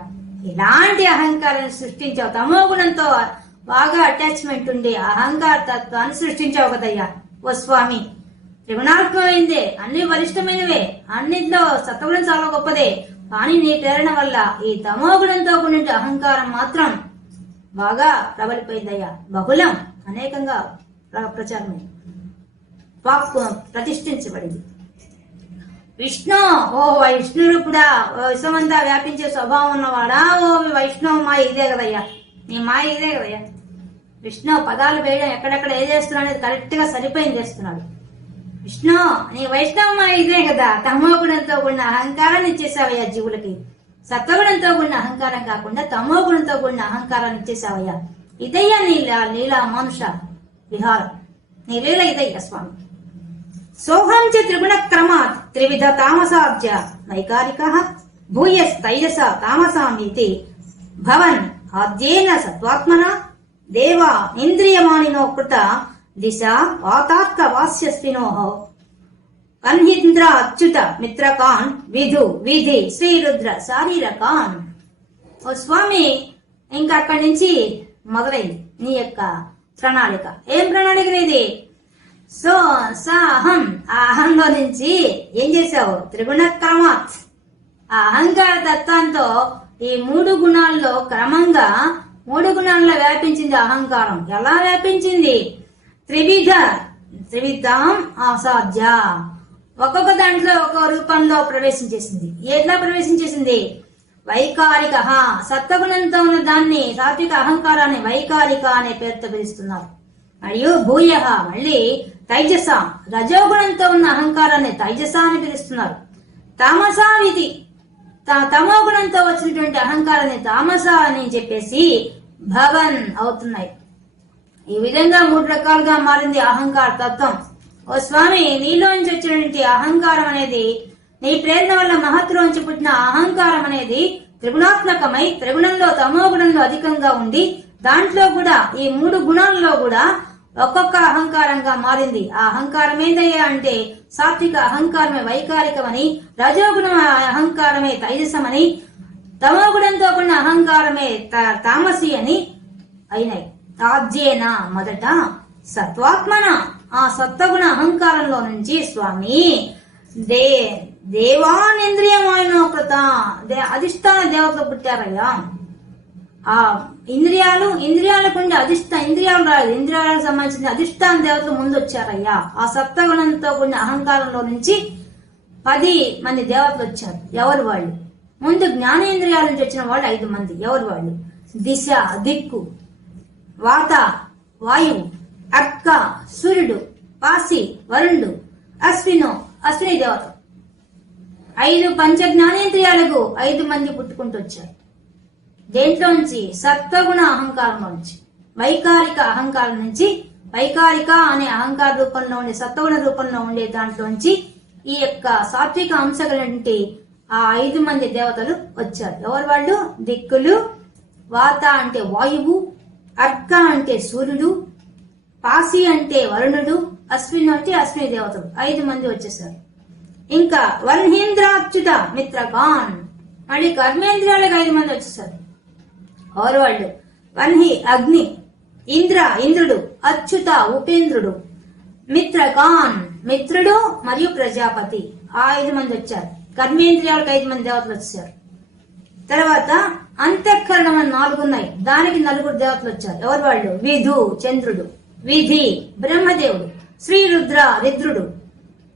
ఇలాంటి అహంకారాన్ని సృష్టించావు. తమో గుణంతో బాగా అటాచ్మెంట్ ఉండి అహంకార తత్వాన్ని సృష్టించావు కదయ్యా ఓ స్వామి. త్రిగుణాత్మకమైందే, అన్ని బలిష్టమైనవే, అన్నింటిలో సత్వగుణం చాలా గొప్పదే. కానీ నీ ప్రేరణ వల్ల ఈ తమో గుణంతో కూడిన అహంకారం మాత్రం బాగా ప్రబలిపోయిందయ్యా. బహుళం, అనేకంగా ప్రచారమే ప్రతిష్ఠించబడింది. విష్ణు, ఓ విష్ణురూపుడా, విశ్వమంతా వ్యాపించే స్వభావం ఉన్నవాడా, ఓ వైష్ణవ మాయ ఇదే కదయ్యా, నీ మాయ ఇదే కదయ్యా. విష్ణు పదాలు వేయడం ఎక్కడెక్కడ ఏ చేస్తున్నాడు అనేది కరెక్ట్ గా సరిపోయింది చేస్తున్నాడు. విష్ణు నీ వైష్ణవ మాయ ఇదే కదా. తమో గుణంతో కూడిన అహంకారాన్ని ఇచ్చేసావయ్యా జీవులకి. సత్వగుణంతో కూడిన అహంకారం కాకుండా తమో గుణంతో కూడిన అహంకారాన్ని ఇచ్చేసావయ్యా. ఇదయ్యా నీ లీలా మానుష విహారం, నీ లీల ఇదయ్యా స్వామి. సోహం చ త్రిగుణ క్రమాత్ త్రివిధ తామసాబ్జ వైకారిక భూయస్తైజస తామసామితి భవన్ ఆద్యేన సత్వాత్మన దేవా ఇంద్రియమానినో కృత దిశ వాతాత్క వాస్యస్వినో కన్హింద్ర అచ్యుత మిత్రకాన్ విధు విధి శ్రీరుద్ర శారీరకాన్. ఓ స్వామి, ఇంకా అక్కడి నుంచి మొదలైంది నీ యొక్క ప్రణాళిక. ఏం ప్రణాళిక ఇది? సో సాహం, ఆ అహంలో నుంచి ఏం చేసావు? త్రిగుణ క్రమాత్, ఆ అహంకార తత్వంతో ఈ 3 గుణాల్లో క్రమంగా 3 గుణాల్లో వ్యాపించింది అహంకారం. ఎలా వ్యాపించింది? త్రివిధం అసాధ్య, ఒక్కొక్క దాంట్లో ఒక్కొక్క రూపంలో ప్రవేశించేసింది. ఎట్లా ప్రవేశించేసింది? వైకారిక, సత్వగుణంతో ఉన్న దాన్ని, సాత్విక అహంకారాన్ని వైకారిక అనే పేరుతో పిలుస్తున్నారు. మరియు భూయ, మళ్ళీ తైజస, రజోగుణంతో ఉన్న అహంకారాన్ని తైజస అని పిలుస్తున్నారు. తామసా విధి, తమో గుణంతో వచ్చినటువంటి అహంకారాన్ని తామస అని చెప్పేసి భవన్ అవుతున్నాయి. ఈ విధంగా 3 రకాలుగా మారింది అహంకార తత్వం. ఓ స్వామి, నీలోంచి వచ్చినటువంటి అహంకారం అనేది, నీ ప్రేరణ వల్ల మహత్తులోంచి పుట్టిన అహంకారం అనేది త్రిగుణాత్మకమై త్రిగుణంలో తమో గుణంలో అధికంగా ఉండి దాంట్లో కూడా ఈ 3 గుణాల్లో కూడా ఒక్కొక్క అహంకారంగా మారింది. ఆ అహంకారం ఏందయ్యా అంటే సాత్విక అహంకారమే వైకారికమని, రజోగుణ అహంకారమే తైజసమని, తమో గుణంతో కూడిన అహంకారమే తామసి అని అయినాయి. ఆద్యేన, మొదట సత్వాత్మన, ఆ సత్వగుణ అహంకారంలో నుంచి స్వామి దేవానింద్రియమాయనో కృత, అధిష్టాన దేవతలు పుట్టారయ్యా. ఆ ఇంద్రియాలకు ఇంద్రియాలు రాలేదు, ఇంద్రియాలకు సంబంధించిన అధిష్టాన దేవతలు ముందు వచ్చారయ్యా. ఆ సత్వగుణంతో కూడిన అహంకారంలో నుంచి 10 మంది దేవతలు వచ్చారు. ఎవరు వాళ్ళు? ముందు జ్ఞానేంద్రియాల నుంచి వచ్చిన వాళ్ళు 5 మంది. ఎవరు వాళ్ళు? దిశ, దిక్కు, వాత, వాయువు, అర్క, సూర్యుడు, పాసి, వరుణుడు, అశ్విని దేవత. 5 పంచ జ్ఞానేంద్రియాలకు 5 మంది పుట్టుకుంటూ వచ్చారు. దేంట్లోంచి? సత్వగుణ అహంకారంలో నుంచి. వైకారిక అహంకారం నుంచి, వైకారిక అనే అహంకార రూపంలో ఉండే సత్వగుణ రూపంలో ఉండే దాంట్లోంచి ఈ యొక్క సాత్విక అంశ కలిగినటువంటి ఆ 5 మంది దేవతలు వచ్చారు. ఎవరు వాళ్ళు? దిక్కులు, వాత అంటే వాయువు, అర్క అంటే సూర్యుడు, పాసి అంటే వరుణుడు, అశ్విని అంటే అశ్విని దేవతలు 5 మంది వచ్చేసారు. ఇంకా వన్హేంద్రాచ్యుత మిత్రగాన్, మళ్ళీ కర్మేంద్రియాలకు 5 మంది వచ్చేసారు. ఎవరు వాళ్ళు? వన్హి అగ్ని, ఇంద్రుడు, అచ్యుత ఉపేంద్రుడు, మిత్రగాన్ మిత్రుడు మరియు ప్రజాపతి 5 మంది వచ్చారు. కర్మేంద్రియాలకు 5 మంది దేవతలు వచ్చారు. తర్వాత అంతఃకరణం అని 4 ఉన్నాయి, దానికి 4 దేవతలు వచ్చారు. ఎవరు వాళ్ళు? విధు చంద్రుడు, విధి బ్రహ్మదేవుడు, శ్రీరుద్ర రుద్రుడు,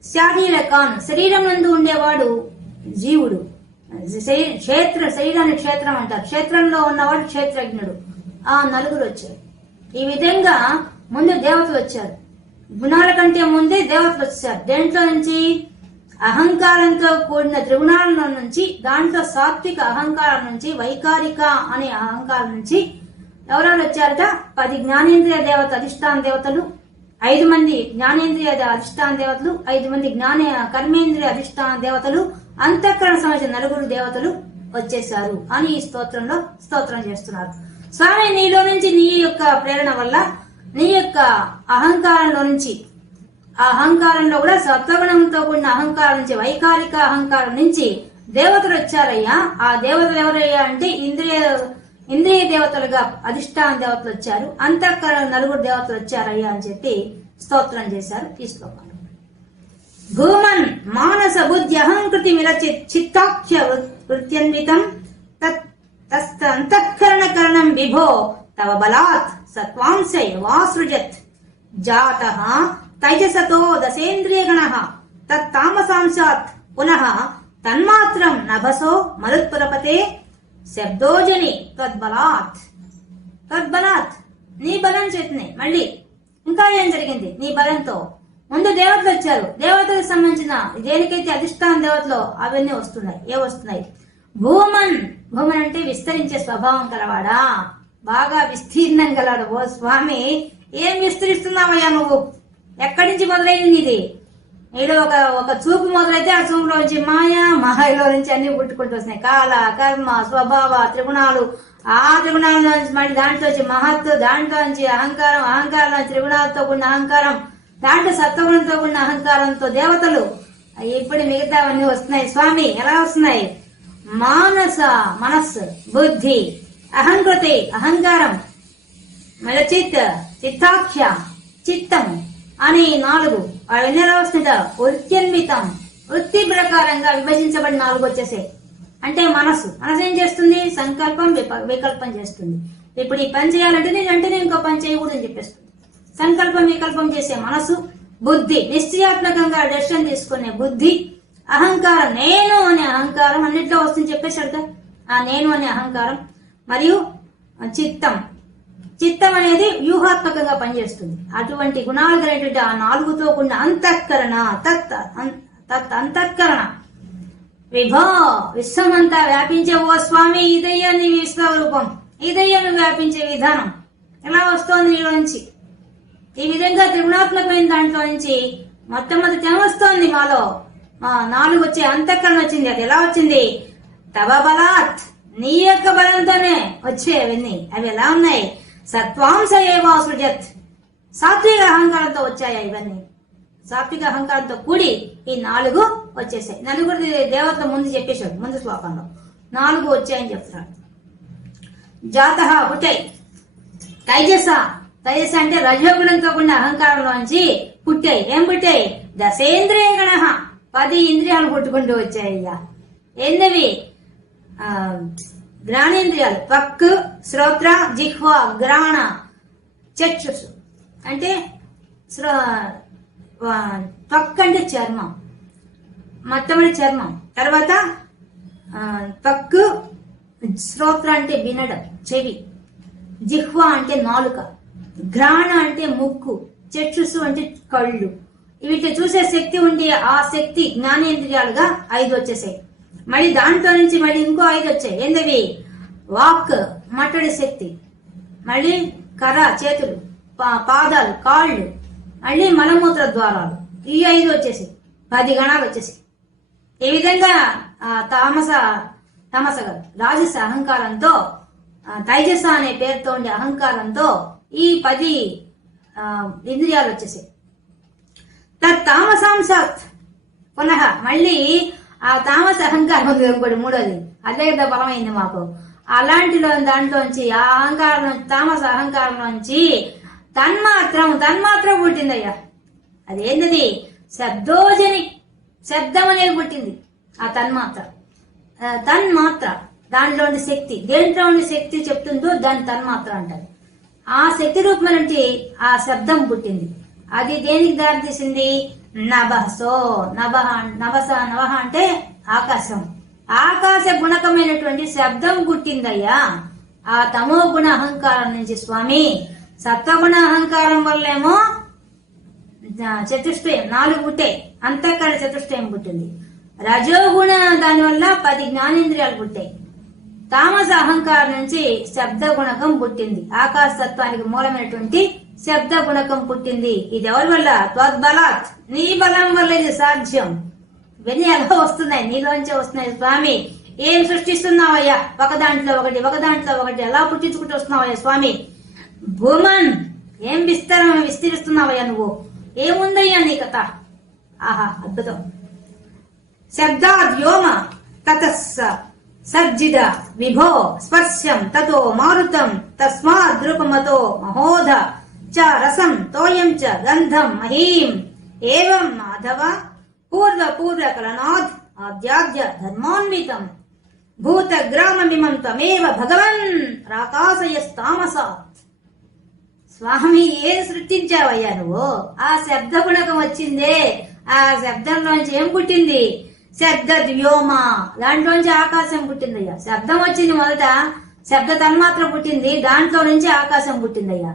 శారీరకాన్ శరీరం నందు ఉండేవాడు జీవుడు, శరీరాన్ని క్షేత్రం అంటారు, క్షేత్రంలో ఉన్నవాడు క్షేత్రజ్ఞుడు. ఆ 4 వచ్చారు. ఈ విధంగా ముందు దేవతలు వచ్చారు. గుణాల కంటే ముందే దేవతలు వచ్చారు. దేంట్లో నుంచి? అహంకారంతో కూడిన త్రిగుణాలలో నుంచి, దాంట్లో సాత్విక అహంకారం నుంచి, వైకారిక అనే అహంకారం నుంచి ఎవరెవరు వచ్చారట? 10 జ్ఞానేంద్రియ దేవత అధిష్టాన దేవతలు, 5 మంది జ్ఞానేంద్రియ అధిష్టాన దేవతలు, 5 మంది కర్మేంద్రియ అధిష్టాన దేవతలు, అంతఃకరణ సంబంధించిన 4 దేవతలు వచ్చేసారు అని ఈ స్తోత్రంలో స్తోత్రం చేస్తున్నారు. స్వామి, నీలో నుంచి నీ యొక్క ప్రేరణ వల్ల, నీ యొక్క అహంకారంలో నుంచి, ఆ అహంకారంలో కూడా సత్వగుణంతో కూడిన అహంకారం నుంచి, వైకారిక అహంకారం నుంచి దేవతలు వచ్చారయ్యా. ఆ దేవతలు ఎవరయ్యా అంటే ఇంద్రియ దేవతలుగా అధిష్టాన దేవతలు వచ్చారు, అంతఃకరణ 4 దేవతలు వచ్చారయ్యా అని చెప్పి స్తోత్రం చేశారు ఈ శ్లోకంలో. భూమన్ మానస బుద్ధి అహంకృతి విరచిత్ చిత్తాఖ్య వృత్యన్వితం తస్తంతఃకరణకరణం విభో తవ బలాత్ సత్వాంశై వాసృజత్ జాతః తైజసతో దశేంద్రియగణః తత్తామసాంశాత్ పునః తన్మాత్రం నభసో మరుత్పురపతే శబ్దోజని తద్బలాత్. నీ బలం చేతనే. మళ్ళీ ఇంకా ఏం జరిగింది? నీ బలంతో ముందు దేవతలు వచ్చారు. దేవతలకు సంబంధించిన దేనికైతే అధిష్టాన దేవతలు అవన్నీ వస్తున్నాయి. వస్తున్నాయి? భూమన్ అంటే విస్తరించే స్వభావం కలవాడా, బాగా విస్తీర్ణం గలవాడు. ఓ స్వామి, ఏం విస్తరిస్తున్నావయ్యా నువ్వు? ఎక్కడి నుంచి మొదలైంది ఇది? నీలో ఒక చూపు మొదలైతే ఆ చూపులో నుంచి మాయలో నుంచి అన్ని పుట్టుకుంటూ వస్తున్నాయి. కాల, కర్మ, స్వభావ, త్రిగుణాలు, ఆ త్రిగుణాల నుంచి మళ్ళీ దాంట్లో వచ్చి మహత్తు, దాంట్లో నుంచి అహంకారం త్రిగుణాలతో కూడిన అహంకారం, దాంట్లో సత్వగుణంతో కూడిన అహంకారంతో దేవతలు, ఇప్పుడు మిగతావన్నీ వస్తున్నాయి. స్వామి, ఎలా వస్తున్నాయి? మనస్సు, బుద్ధి, అహంకృతి అహంకారం, మళ్ళీ చిత్తాఖ్య చిత్తం అని 4 అవన్నీ ఎలా వస్తున్నాయి? వృత్యన్వితం వృత్తి ప్రకారంగా విభజించబడి 4 వచ్చేసాయి. అంటే మనసు ఏం చేస్తుంది? సంకల్పం వికల్పం చేస్తుంది. ఇప్పుడు ఈ పని చేయాలంటే నేను ఇంకో పని చేయకూడదని చెప్పేస్తుంది. సంకల్పం వికల్పం చేసే మనసు, బుద్ధి నిశ్చయాత్మకంగా డెసిషన్ తీసుకునే బుద్ధి, అహంకారం నేను అనే అహంకారం అన్నిట్లో వస్తుంది చెప్పేశాడు కదా, ఆ నేను అనే అహంకారం, మరియు చిత్తం అనేది వ్యూహాత్మకంగా పనిచేస్తుంది. అటువంటి గుణాలు కలిగినటువంటి ఆ 4తో కూడిన అంతఃకరణ అంతఃకరణ విభో విశ్వమంతా వ్యాపించే ఓ స్వామి, ఇదయ్యా నీ విశ్వరూపం, ఇదయ్యా నువ్వు వ్యాపించే విధానం ఎలా వస్తోంది నీలో నుంచి. ఈ విధంగా త్రిగుణాత్మకమైన దాంట్లో నుంచి మొట్టమొదటి ఏమొస్తోంది? మాలో 4 వచ్చే అంతఃకరణ వచ్చింది. అది ఎలా వచ్చింది? తవ బలాత్, నీ యొక్క బలంతోనే వచ్చేవన్నీ. అవి ఎలా ఉన్నాయి? సత్వాంశ ఏవా సృజత్, సాత్విక అహంకారంతో వచ్చాయా ఇవన్నీ? సాత్విక అహంకారంతో కూడి ఈ 4 వచ్చేసాయి. 4 దేవతల ముందు చెప్పేశాడు, ముందు శ్లోకంలో 4 వచ్చాయని చెప్తున్నాడు. జాతః పుట్టాయి. తైజస అంటే రజోగుణంతో కూడిన అహంకారంలోంచి పుట్టాయి. ఏం పుట్టాయి? దశేంద్రియ గణ 10 ఇంద్రియాలు పుట్టుకుంటూ వచ్చాయ్యా. ఎన్నవి? జ్ఞానేంద్రియాలు త్వక్, శ్రోత్ర, జిహ్వ, గ్రాణ, చక్షుషు. అంటే త్వక్ అంటే చర్మం, మొట్టమొదటి చర్మం. తర్వాత త్వక్, శ్రోత్ర అంటే వినడం చెవి, జిహ్వ అంటే నాలుక, గ్రాణ అంటే ముక్కు, చక్షుషు అంటే కళ్ళు. వీటిని చూసే శక్తి ఉండి ఆ శక్తి జ్ఞానేంద్రియాలుగా 5 వచ్చేసాయి. మళ్ళీ దాంట్లో నుంచి మళ్ళీ ఇంకో 5 వచ్చాయి. ఏందవి? వాక్ మాట్లాడే శక్తి, మళ్ళీ కర చేతులు, పాదాలు, కాళ్ళు, మళ్ళీ మలమూత్ర ద్వారాలు, ఈ 5 వచ్చేసాయి. 10 గణాలు వచ్చేసాయి. ఈ విధంగా తామస రాజస అహంకారంతో, తైజస అనే పేరుతో ఉండే అహంకారంతో ఈ 10 ఇంద్రియాలు వచ్చేసాయి. తామసాంశాత్ పునః మళ్ళీ ఆ తామస అహంకారం ఉంది ఇంకోటి మూడోది, అదే కదా బలమైంది మాకు. అలాంటిలో దాంట్లోంచి ఆ అహంకారం, తామస అహంకారం నుంచి తన్మాత్రం పుట్టిందయ్యా. అదేంటది? శబ్దం అనేది పుట్టింది. ఆ తన్మాత్ర దాంట్లో ఉండే శక్తి, దేంట్లో ఉండే శక్తి చెప్తుందో దాన్ని తన్మాత్ర అంటారు. ఆ శక్తి రూపమైనటువంటి ఆ శబ్దం పుట్టింది. అది దేనికి దారితీసింది? నభః అంటే ఆకాశం. ఆకాశ గుణకమైనటువంటి శబ్దం పుట్టిందయ్యా ఆ తమో గుణ అహంకారం నుంచి స్వామి. సత్వగుణ అహంకారం వల్లేమో చతుష్టయం 4 పుట్టాయి, అంతఃకరణ చతుష్టయం పుట్టింది. రజోగుణ దానివల్ల 10 జ్ఞానేంద్రియాలు పుట్టాయి. తామస అహంకారం నుంచి శబ్ద గుణకం పుట్టింది. ఆకాశ తత్వానికి మూలమైనటువంటి శబ్ద గుణకం పుట్టింది. ఇది ఎవరి వల్ల? త్వద్బలాత్, నీ బలం వల్ల ఇది సాధ్యం. ఇవన్నీ ఎలా వస్తున్నాయి? నీలోంచే వస్తున్నాయి స్వామి. ఏం సృష్టిస్తున్నావయ్యా? ఒక దాంట్లో ఒకటి ఎలా పుట్టించుకుంటూ వస్తున్నావయ్యా స్వామి? భూమన్, ఏం విస్తరిస్తున్నావయ్యా నువ్వు? ఏముందయ్యా నీ కథ? ఆహా, అద్భుతం. శబ్దాద్ వ్యోమ తతస్స సజ్జిద విభో స్పర్శం తతో మారుతం తస్మాద్ రూపమతో మహోధ చ రసం తోయం చ గంధం మహీం ఏవం మాధవ పూర్వ కలనాద్ ఆద్యాద్య ధర్మాన్వితం భూత గ్రామమిమం త్వమేవ భగవన్ రాకాశయస్తామసాత్. స్వామి, ఏం సృష్టించావయ్యా నువ్వు? ఆ శబ్ద గుణకం వచ్చిందే, ఆ శబ్దంలోంచి ఏం పుట్టింది? శబ్ద వ్యోమ, దాంట్లోంచి ఆకాశం పుట్టిందయ్యా. శబ్దం వచ్చింది మొదట, శబ్ద తన్మాత్ర పుట్టింది, దాంట్లో నుంచి ఆకాశం పుట్టిందయ్యా.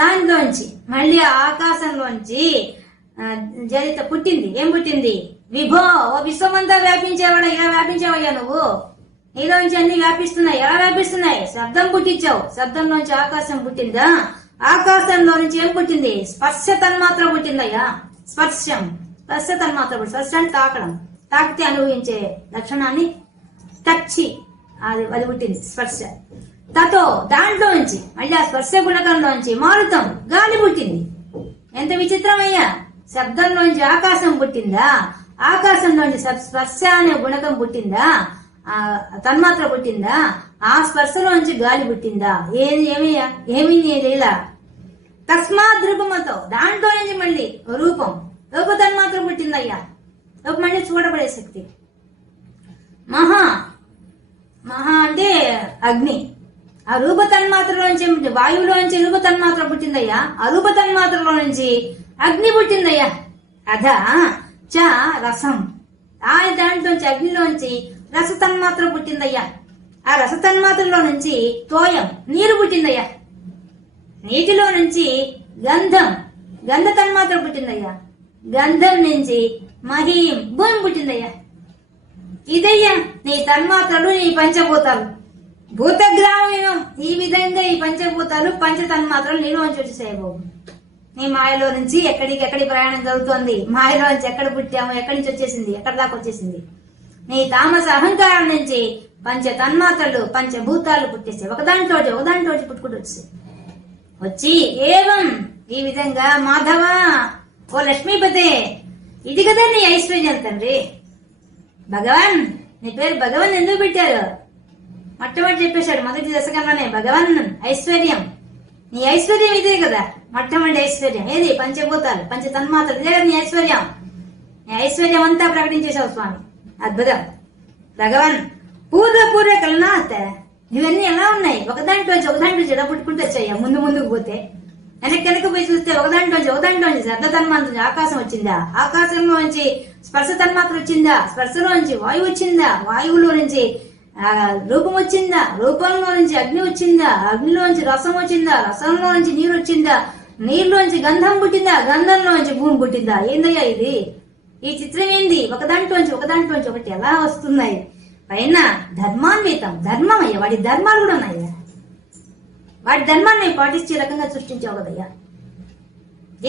దాంట్లోంచి మళ్ళీ ఆకాశంలోంచి జరిత పుట్టింది. ఏం పుట్టింది? విభో, ఓ విశ్వమంతా వ్యాపించేవాడా, ఇలా వ్యాపించావయ్యా నువ్వు. నీలోంచి అన్ని వ్యాపిస్తున్నాయి. ఎలా వ్యాపిస్తున్నాయి? శబ్దం పుట్టించావు, శబ్దంలోంచి ఆకాశం పుట్టిందా. ఆకాశంలో నుంచి ఏం పుట్టింది? స్పర్శ తన్మాత్ర పుట్టిందయ్యా. స్పర్శ తన్మాత్ర, స్పర్శ అంటే తాకడం, తాకితే అనుభవించే లక్షణాన్ని టచ్చి అది పుట్టింది స్పర్శ. తతో దాంట్లో నుంచి మళ్ళీ ఆ స్పర్శ గుణకంలోంచి మారుతం, గాలి పుట్టింది. ఎంత విచిత్రమయ్యా! శబ్దంలోంచి ఆకాశం పుట్టిందా, ఆకాశంలోంచి స్పర్శ అనే గుణకం పుట్టిందా, తన్మాత్ర పుట్టిందా, ఆ స్పర్శలోంచి గాలి పుట్టిందా. ఏమి ఇలా తస్మాత్ రూపమతో దాంట్లో నుంచి మళ్ళీ రూపం తన్మాత్ర పుట్టిందయ్యా. మళ్ళీ చూడబడే శక్తి. మహా అంటే అగ్ని. ఆ రూప తన్మాత్రలోంచి వాయువులోంచి రూప తన్మాత్ర పుట్టిందయ్యా. ఆ రూప తన్మాత్రలో నుంచి అగ్ని పుట్టిందయ్యా. అధ చ రసం, ఆ దాంట్లోంచి అగ్నిలోంచి రస తన్మాత్ర పుట్టిందయ్యా. ఆ రస తన్మాత్రలో నుంచి తోయం, నీరు పుట్టిందయ్యా. నీటిలో నుంచి గంధ తన్మాత్ర పుట్టిందయ్యా. గంధం నుంచి మహీం, భూమి పుట్టిందయ్యా. ఇదయ్యా నీ తన్మాత్రలు, నీ పంచభూతాలు. భూతగ్రామం, ఈ విధంగా ఈ పంచభూతాలు పంచ తన్మాత్రలు నీలోంచి వచ్చేసాయి బాబు. నీ మాయలో నుంచి ఎక్కడి ప్రయాణం జరుగుతోంది. మాయలో నుంచి ఎక్కడ పుట్టాము, ఎక్కడి నుంచి వచ్చేసింది, ఎక్కడి దాకా వచ్చేసింది. నీ తామస అహంకారం నుంచి పంచ తన్మాత్రలు పంచభూతాలు పుట్టేసాయి. ఒకదాంట్లో పుట్టుకుంటూ వచ్చి ఏవం, ఈ విధంగా మాధవ, ఓ లక్ష్మీపతే, ఇది కదా నీ ఐశ్వర్యం తండ్రి. భగవాన్, నీ పేరు భగవాన్ ఎందుకు పెట్టారు? మొట్టమొదటి చెప్పేశాడు మొదటి దశకంలోనే, భగవాన్ ఐశ్వర్యం. నీ ఐశ్వర్యం ఇదే కదా, మొట్టమొదటి ఐశ్వర్యం. ఏది? పంచభూతాలు పంచ తన్మాత్రలు, ఇదే కదా నీ ఐశ్వర్యం. నీ ఐశ్వర్యం అంతా ప్రకటించేశావు స్వామి. అద్భుతం. భగవాన్ పూర్వ కలనాథ్, ఇవన్నీ ఎలా ఉన్నాయి? ఒకదాంట్లో జడ పుట్టుకుంటూ వచ్చాయా. ముందుకు పోతే వెనక్కి పోయి చూస్తే ఒకదాంట్లోంచి శబ్ద తన్మాత్ర ఆకాశం వచ్చిందా, ఆకాశంలోంచి స్పర్శ తన్మాత్ర వచ్చిందా, స్పర్శలోంచి వాయువు వచ్చిందా, వాయువులో నుంచి రూపం వచ్చిందా, రూపంలో నుంచి అగ్ని వచ్చిందా, అగ్నిలోంచి రసం వచ్చిందా, రసంలో నుంచి నీరు వచ్చిందా, నీరులోంచి గంధం పుట్టిందా, గంధంలోంచి భూమి పుట్టిందా. ఏందయ్యా ఇది? ఈ చిత్రం ఏంది? ఒకదాంట్లోంచి ఒకటి ఎలా వస్తున్నాయి? పైన ధర్మాన్వితం, ధర్మం అయ్యా. వాడి ధర్మాలు కూడా ఉన్నాయ్యా. వాడి ధర్మాన్ని పాటించే రకంగా సృష్టించావు కదయ్యా.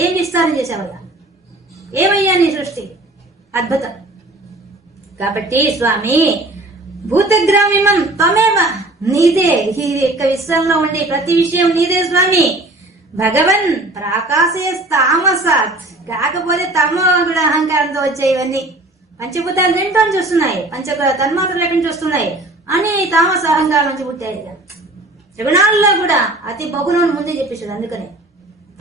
ఏం విస్తారం చేసావయ్యా? ఏమయ్యా నీ సృష్టి? అద్భుతం. కాబట్టి స్వామి భూతగ్రామిమం త్వమేవ, నీదే ఈ యొక్క విశ్వంలో ఉండే ప్రతి విషయం నీదే స్వామి. భగవన్ ప్రాకాశయస్తామసాత్, కాకపోతే తమ కూడా అహంకారంతో వచ్చాయి ఇవన్నీ. పంచభూతాలు దేంట్లో నుంచి వస్తున్నాయి, పంచ తన్మాత్రలు ఎక్కడి నుంచి వస్తున్నాయి అని తామస అహంకారం నుంచి పుట్టాయి. త్రిగుణాల్లో కూడా అతి బహుళను ముందే చెప్పేశాడు. అందుకని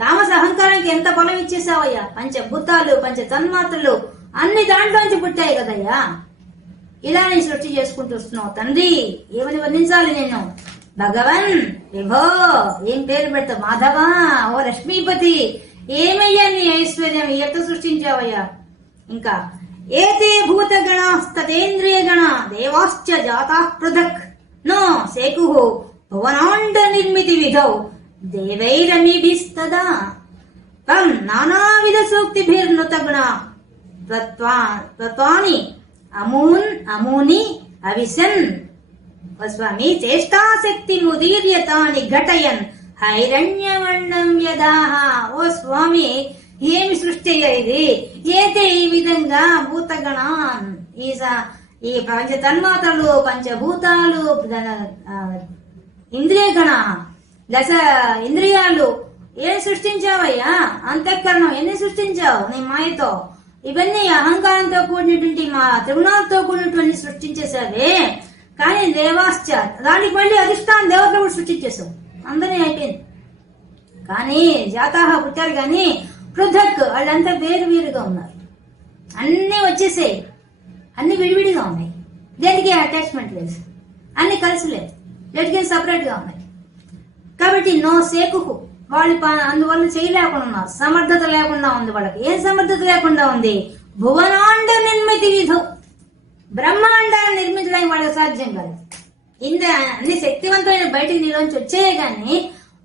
తామస అహంకారానికి ఎంత బలం ఇచ్చేసావయ్యా. పంచభూతాలు పంచ తన్మాత్రలు అన్ని దాంట్లోంచి పుట్టాయి కదయ్యా. ఇలా నేను సృష్టి చేసుకుంటూ వస్తున్నావు తండ్రి. ఏమని వర్ణించాలి నిన్ను? భగవన్, విభో, ఏం పేరు పెడతావు? మాధవ, ఓ లక్ష్మీపతి, ఏమయ్యా నీ ఐశ్వర్యం ఎంత సృష్టించావయ్యా. ఇంకా ఏతే భూతగణస్తేంద్రియ గణ దేవాశ్చ జాతా పృథక్ నో సేకు భువనాండ నిర్మితి విధౌ దేవైరమీభిస్తదా తం నానావిధ సూక్తిభిర్నుతగుణ తత్వాని అమూని అవిసన్. స్వామి చేష్టాశక్తి ముదీర్యతాని ఘటయన్ హైరణ్యవర్ణం యదాహ. ఓ స్వామి, ఏమి సృష్టి ఇది? ఏతే ఈ విధంగా భూతగణాన్, ఈ పంచ తన్మాత్రలు పంచభూతాలు ఇంద్రియ గణ దశ ఇంద్రియాలు ఏం సృష్టించావయ్యా? అంతఃకరణం ఎన్ని సృష్టించావు నీ మాయతో? ఇవన్నీ అహంకారంతో కూడినటువంటి మా త్రిగుణాలతో కూడినటువంటి సృష్టించేసావే. కానీ దేవాశ్చ, దానికి మళ్ళీ అధిష్టాన దేవతలు కూడా సృష్టించేసావు. అందరినీ అయిపోయింది. కానీ జాతాహ పుట్టారు కానీ పృథక్, వాళ్ళంతా వేరు వేరుగా ఉన్నారు. అన్నీ వచ్చేసాయి, అన్ని విడివిడిగా ఉన్నాయి. దేనికి అటాచ్మెంట్ లేదు, అన్ని కలిసి లేదు, దేనికి సపరేట్ గా ఉన్నాయి. కాబట్టి నో సేకుకు, వాళ్ళు అందువల్ల చేయలేకుండా ఉన్నారు. సమర్థత లేకుండా ఉంది వాళ్ళకి. ఏం సమర్థత లేకుండా ఉంది? భువనాండ నిర్మితి విధం, బ్రహ్మాండాన్ని నిర్మించడానికి వాళ్ళకి సాధ్యం కాదు. అన్ని శక్తివంతమైన బయటికి నీలోంచి వచ్చాయే గాని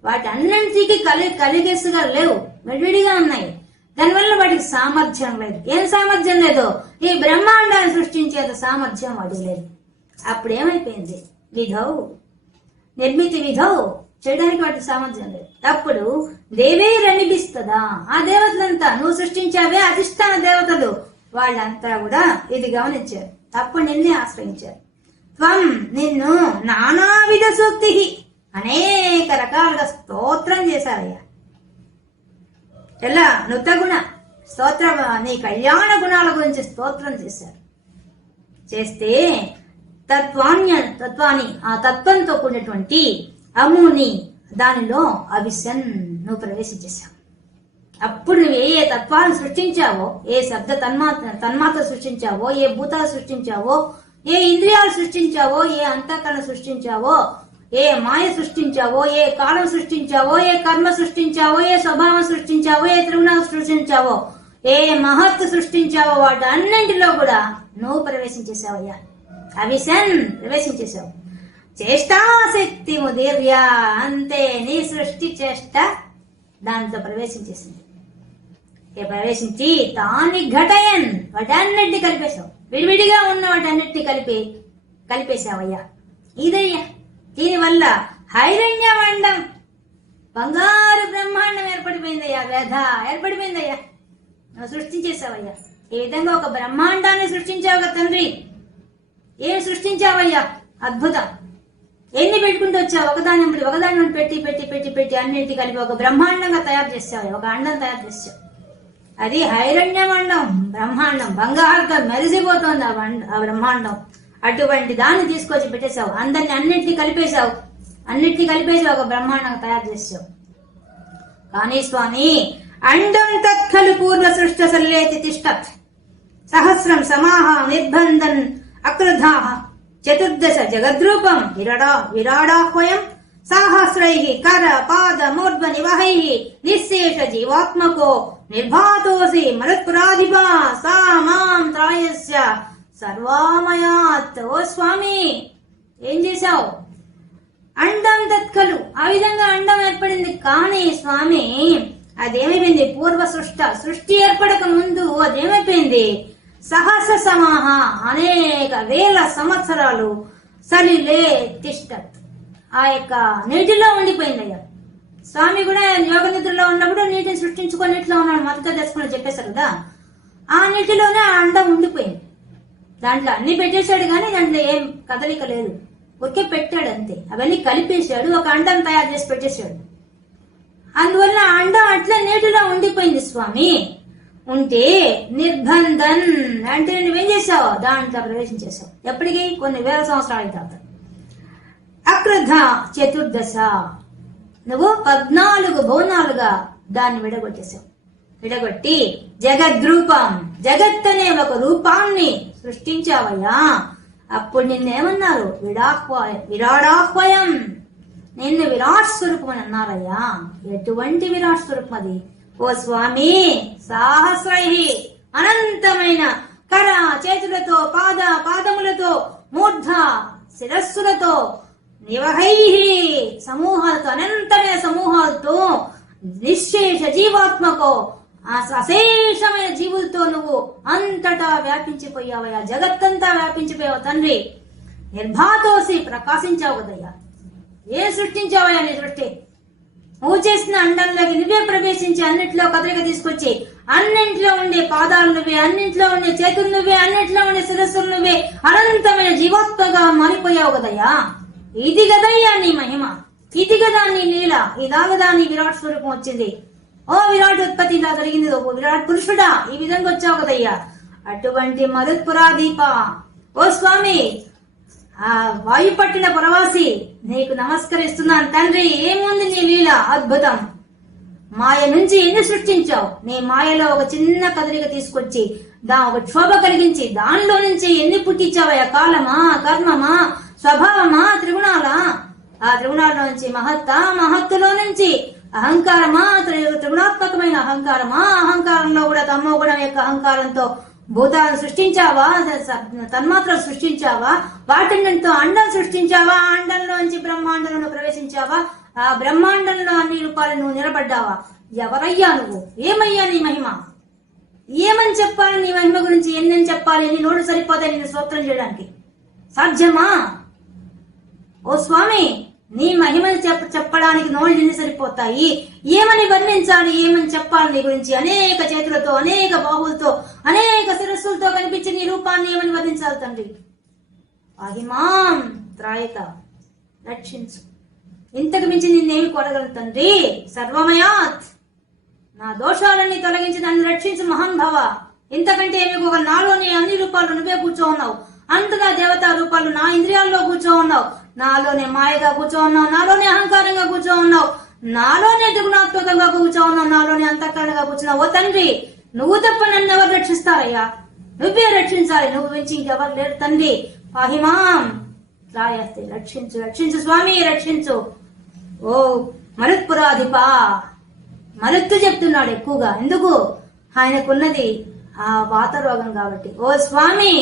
వాటి అన్నింటికి కలిగేసుగా లేవు, విడివిడిగా ఉన్నాయి. దానివల్ల వాటికి సామర్థ్యం లేదు. ఏం సామర్థ్యం లేదు? ఈ బ్రహ్మాండాన్ని సృష్టించేంత సామర్థ్యం వాటికి లేదు. అప్పుడు ఏమైపోయింది? విధౌ నిర్మితి విధౌ, చేయడానికి వాటి సామర్థ్యం లేదు. అప్పుడు దేవే రనిపిస్తుందా, ఆ దేవతలంతా నువ్వు సృష్టించావే అధిష్టాన దేవతలు, వాళ్ళంతా కూడా ఇది గమనించారు. అప్పుడు నిన్నే ఆశ్రయించారు. త్వం, నిన్ను నానావిధ సూక్తి, అనేక రకాలుగా స్తోత్రం చేశారయ్యా. ఎలా? నుతగుణ స్తోత్రం, నీ కళ్యాణ గుణాల గురించి స్తోత్రం చేశారు. చేస్తే తత్వాన్ని ఆ తత్వంతో కూడినటువంటి అముని దానిలో అవిసన్ నువ్వు ప్రవేశించేశావు. అప్పుడు నువ్వు ఏ ఏ తత్వాలను సృష్టించావో, ఏ శబ్ద తన్మాత్ర సృష్టించావో, ఏ భూతాలు సృష్టించావో, ఏ ఇంద్రియాలు సృష్టించావో, ఏ అంతఃకరణ సృష్టించావో, ఏ మాయ సృష్టించావో, ఏ కాలం సృష్టించావో, ఏ కర్మ సృష్టించావో, ఏ స్వభావం సృష్టించావో, ఏ త్రిగుణాలు సృష్టించావో, ఏ మహత్తు సృష్టించావో, వాటి అన్నింటిలో కూడా నువ్వు ప్రవేశించేశావయ్యా. అవిసన్ ప్రవేశించేశావు. చేష్టాశక్తి ముదీర్య, అంతే నీ సృష్టి చేష్ట దాంతో ప్రవేశించేసింది. ప్రవేశించి తాని ఘటయన్, వాటన్నిటిని కలిపేశావు. విడివిడిగా ఉన్న వాటన్నిటిని కలిపేశావయ్యా. ఇదయ్యా. దీనివల్ల హైరణ్యమండం, బంగారు బ్రహ్మాండం ఏర్పడిపోయిందయ్యా. వ్యధ ఏర్పడిపోయిందయ్యా. నువ్వు సృష్టించేశావయ్యా. ఈ విధంగా ఒక బ్రహ్మాండాన్ని సృష్టించావుగా తండ్రి. ఏం సృష్టించావయ్యా? అద్భుతం. ఎన్ని పెట్టుకుంటూ వచ్చావు? ఒకదాని పెట్టి పెట్టి పెట్టి పెట్టి అన్నింటి కలిపి ఒక బ్రహ్మాండంగా తయారు చేసావు. ఒక అండం తయారు చేసావు. అది హైరణ్యమండం, బ్రహ్మాండం. బంగారుగా మెరిసిపోతుంది ఆ బ్రహ్మాండం. అటువంటి దాన్ని తీసుకొచ్చి పెట్టేశావు. అన్నింటినీ కలిపేశావు. ఒక బ్రహ్మాండంగా తయారు చేసావు. కానీ స్వామి, అండం తత్ఖలు పూర్వ సృష్ట సల్లేతి తిష్టత్ సహస్రం సమాహ నిర్బంధన్ అక్రుధాః చతుర్దశ జగద్రూపం విరాడాహ్వయం సాహస్రైః కర పాద మూర్ధ్వ నివహైః నిశ్శేష జీవాత్మకో నిర్భాతోసి మరుత్పురాధిపా సా మాం త్రాయస్య సర్వామయాత్. ఓ స్వామి, ఏం చేశావు? అండం తత్కలు, ఆ విధంగా అండం ఏర్పడింది. కానీ స్వామి, అదేమైపోయింది? పూర్వ సృష్టి ఏర్పడక ముందు అదేమైపోయింది? సహస్ర సమాహ, అనేక వేల సంవత్సరాలు సలిలే తిష్టత్, ఆ యొక్క నీటిలో ఉండిపోయిందయ్యా. స్వామి కూడా యోగ నిద్రలో ఉన్నప్పుడు నీటిని సృష్టించుకొని నీటిలో ఉన్నాడు. మొదట దశకులు చెప్పేశారు కదా, ఆ నీటిలోనే ఆ అండం ఉండిపోయింది. దాంట్లో అన్ని పెట్టేశాడు కానీ దాంట్లో ఏం కదలిక లేదు, ఒకే పెట్టాడు అంతే. అవన్నీ కలిపేశాడు, ఒక అండం తయారు చేసి పెట్టేశాడు. అందువల్ల అండం అట్లా నీటిలో ఉండిపోయింది స్వామి. ఉంటే నిర్బంధన్ అంటే నువ్వేం చేసావు, దాంట్లో ప్రవేశించేసావు. ఎప్పటికీ కొన్ని వేల సంవత్సరాల తర్వాత. అక్రధ చతుర్దశ, నువ్వు 14 భువనాలుగా దాన్ని విడగొట్టేశావు. విడగొట్టి జగద్రూపం, జగత్ అనే ఒక రూపాన్ని సృష్టించావయ్యా. అప్పుడు నిన్నేమన్నారు, విరాడాహ్వయం, నిన్ను విరాట్ స్వరూపం అని అన్నారయ్యా. ఎటువంటి విరాట్ స్వరూపం అది? ఓ స్వామి, సాహస్రై, అనంతమైన కర చేతులతో, పాదములతో, మూర్ధ శిరస్సులతో, నివహై సమూహాలతో, అనంతమైన సమూహాలతో, నిశ్శేష జీవాత్మకో అశేషమైన జీవులతో నువ్వు అంతటా వ్యాపించిపోయావయ్యా. జగత్తంతా వ్యాపించిపోయావు తండ్రి. నిర్భాతోసి, ప్రకాశించావు కదయ్యా. ఏం సృష్టించావయ్యా నీ సృష్టి? నువ్వు చేసిన అండంలోకి నువ్వే ప్రవేశించి అన్నింటిలో కదలిక తీసుకొచ్చి అన్నింటిలో ఉండే పాదాలు నువ్వే, అన్నింటిలో ఉండే చేతులు నువ్వే, అన్నింటిలో ఉండే శిరస్సులు నువ్వే, అనంతమైన జీవాత్మగా మారిపోయావు కదయ్యా. ఇది కదయ్యా నీ మహిమ, ఇది కదా నీ లీల. ఇలాగదా నీ విరాట్ స్వరూపం వచ్చింది. ఓ విరాట్ ఉత్పత్తి ఇలా జరిగింది, ఓ విరాట్ పురుషుడా, ఈ విధంగా వచ్చావు కదయ్యా. అటువంటి మరుత్పురాదీప, ఓ స్వామి, ఆ వాయు పట్టిన పురవాసి, నీకు నమస్కరిస్తున్నాను తండ్రి. ఏముంది నీ లీల, అద్భుతం. మాయ నుంచి ఎన్ని సృష్టించావు. నీ మాయలో ఒక చిన్న కదలిక తీసుకొచ్చి ఒక క్షోభ కలిగించి దానిలో నుంచి ఎన్ని పుట్టించావయ్యా. కాలమా, కర్మమా, స్వభావమా, త్రిగుణాలా? ఆ త్రిగుణాల నుంచి మహత్తులో నుంచి అహంకారమా, త్రిగుణాత్మకమైన అహంకారమా, అహంకారంలో కూడా తమో గుణం యొక్క అహంకారంతో భూతాలను సృష్టించావా, తన్మాత్రలు సృష్టించావా, వాటితో అండం సృష్టించావా, ఆ అండంలోంచి బ్రహ్మాండంలో ప్రవేశించావా, ఆ బ్రహ్మాండంలో అన్ని రూపాలు నువ్వు నిలబడ్డావా. ఎవరయ్యా నువ్వు? ఏమయ్యా నీ మహిమ? ఏమని చెప్పాలి నీ మహిమ గురించి? ఎన్ని చెప్పాలి? నీ నోడు సరిపోతాయి నేను స్తోత్రం చేయడానికి? సాధ్యమా? ఓ స్వామి, నీ మహిమని చెప్పడానికి నోళ్ళు ఎన్ని సరిపోతాయి? ఏమని వర్ణించాలి, ఏమని చెప్పాలి నీ గురించి? అనేక చేతులతో, అనేక బాహులతో, అనేక శిరస్సులతో కనిపించే నీ రూపాన్ని ఏమని వర్ణించాలి తండ్రి? అహిమాం త్రాయత, రక్షించు. ఇంతకు మించి నిన్నేమి కోరగలను తండ్రి? సర్వమయాత్, నా దోషాలన్నీ తొలగించి నన్ను రక్షించు మహాంభవ. ఇంతకంటే ఏమి? ఒక నాలోని అన్ని రూపాలు నువ్వే కూర్చో ఉన్నావు. అంతగా దేవతా రూపాలు నా ఇంద్రియాల్లో కూర్చో ఉన్నావు. నాలోనే మాయగా కూర్చో ఉన్నావు, నాలోనే అహంకారంగా కూర్చో ఉన్నావు, నాలోనే త్రిగుణాత్మకంగా కూర్చో ఉన్నావు, నాలోనే అంతఃకరణగా కూర్చున్నావు. ఓ తండ్రి, నువ్వు తప్ప నన్ను ఎవరు రక్షిస్తారయ్యా? నువ్వే రక్షించాలి, నువ్వు మించి ఇంకెవరు లేరు తండ్రి. పాహిమాం రాయస్తే, రక్షించు, రక్షించు స్వామి, రక్షించు. ఓ మరుత్పురాధిపా, మరుత్తు చెప్తున్నాడు ఎక్కువగా. ఎందుకు? ఆయనకున్నది ఆ వాత రోగం కాబట్టి. ఓ స్వామి,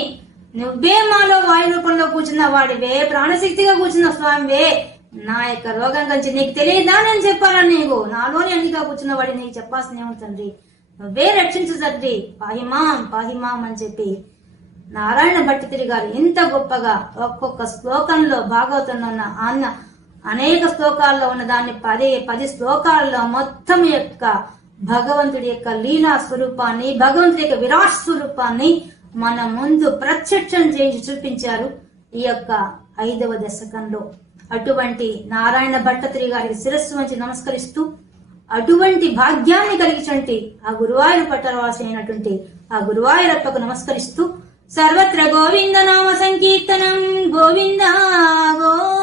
నువ్వే మాలో వాయు రూపంలో కూర్చున్న వాడివే, ప్రాణశక్తిగా కూర్చున్న స్వామివే. నా యొక్క రోగం గురించి నీకు తెలియదా? నేను చెప్పాలని నీకు నాలోనే అన్నిగా కూర్చున్న వాడి నీకు చెప్పాల్సిన ఏమో తండ్రి. నువ్వే రక్షించు తండ్రి. పాహిమాం పాహిమాం అని చెప్పి నారాయణ భట్టితిరి గారు ఇంత గొప్పగా ఒక్కొక్క శ్లోకంలో భాగవతంలో ఉన్న అనేక శ్లోకాల్లో ఉన్న దాన్ని 10 శ్లోకాల్లో మొత్తం యొక్క భగవంతుడి యొక్క లీలా స్వరూపాన్ని, భగవంతుడి యొక్క విరాట్ స్వరూపాన్ని మన ముందు ప్రత్యక్షం చేసి చూపించారు ఈ యొక్క 5వ దశకంలో. అటువంటి నారాయణ భట్టతిరి గారికి శిరస్సు వంచి నమస్కరిస్తూ, అటువంటి భాగ్యాన్ని కలిగించండి ఆ గురువాయూరు పట్టణవాసి అయినటువంటి ఆ గురువాయూరప్పకు నమస్కరిస్తూ, సర్వత్ర గోవింద నామ సంకీర్తనం, గోవింద గోవింద.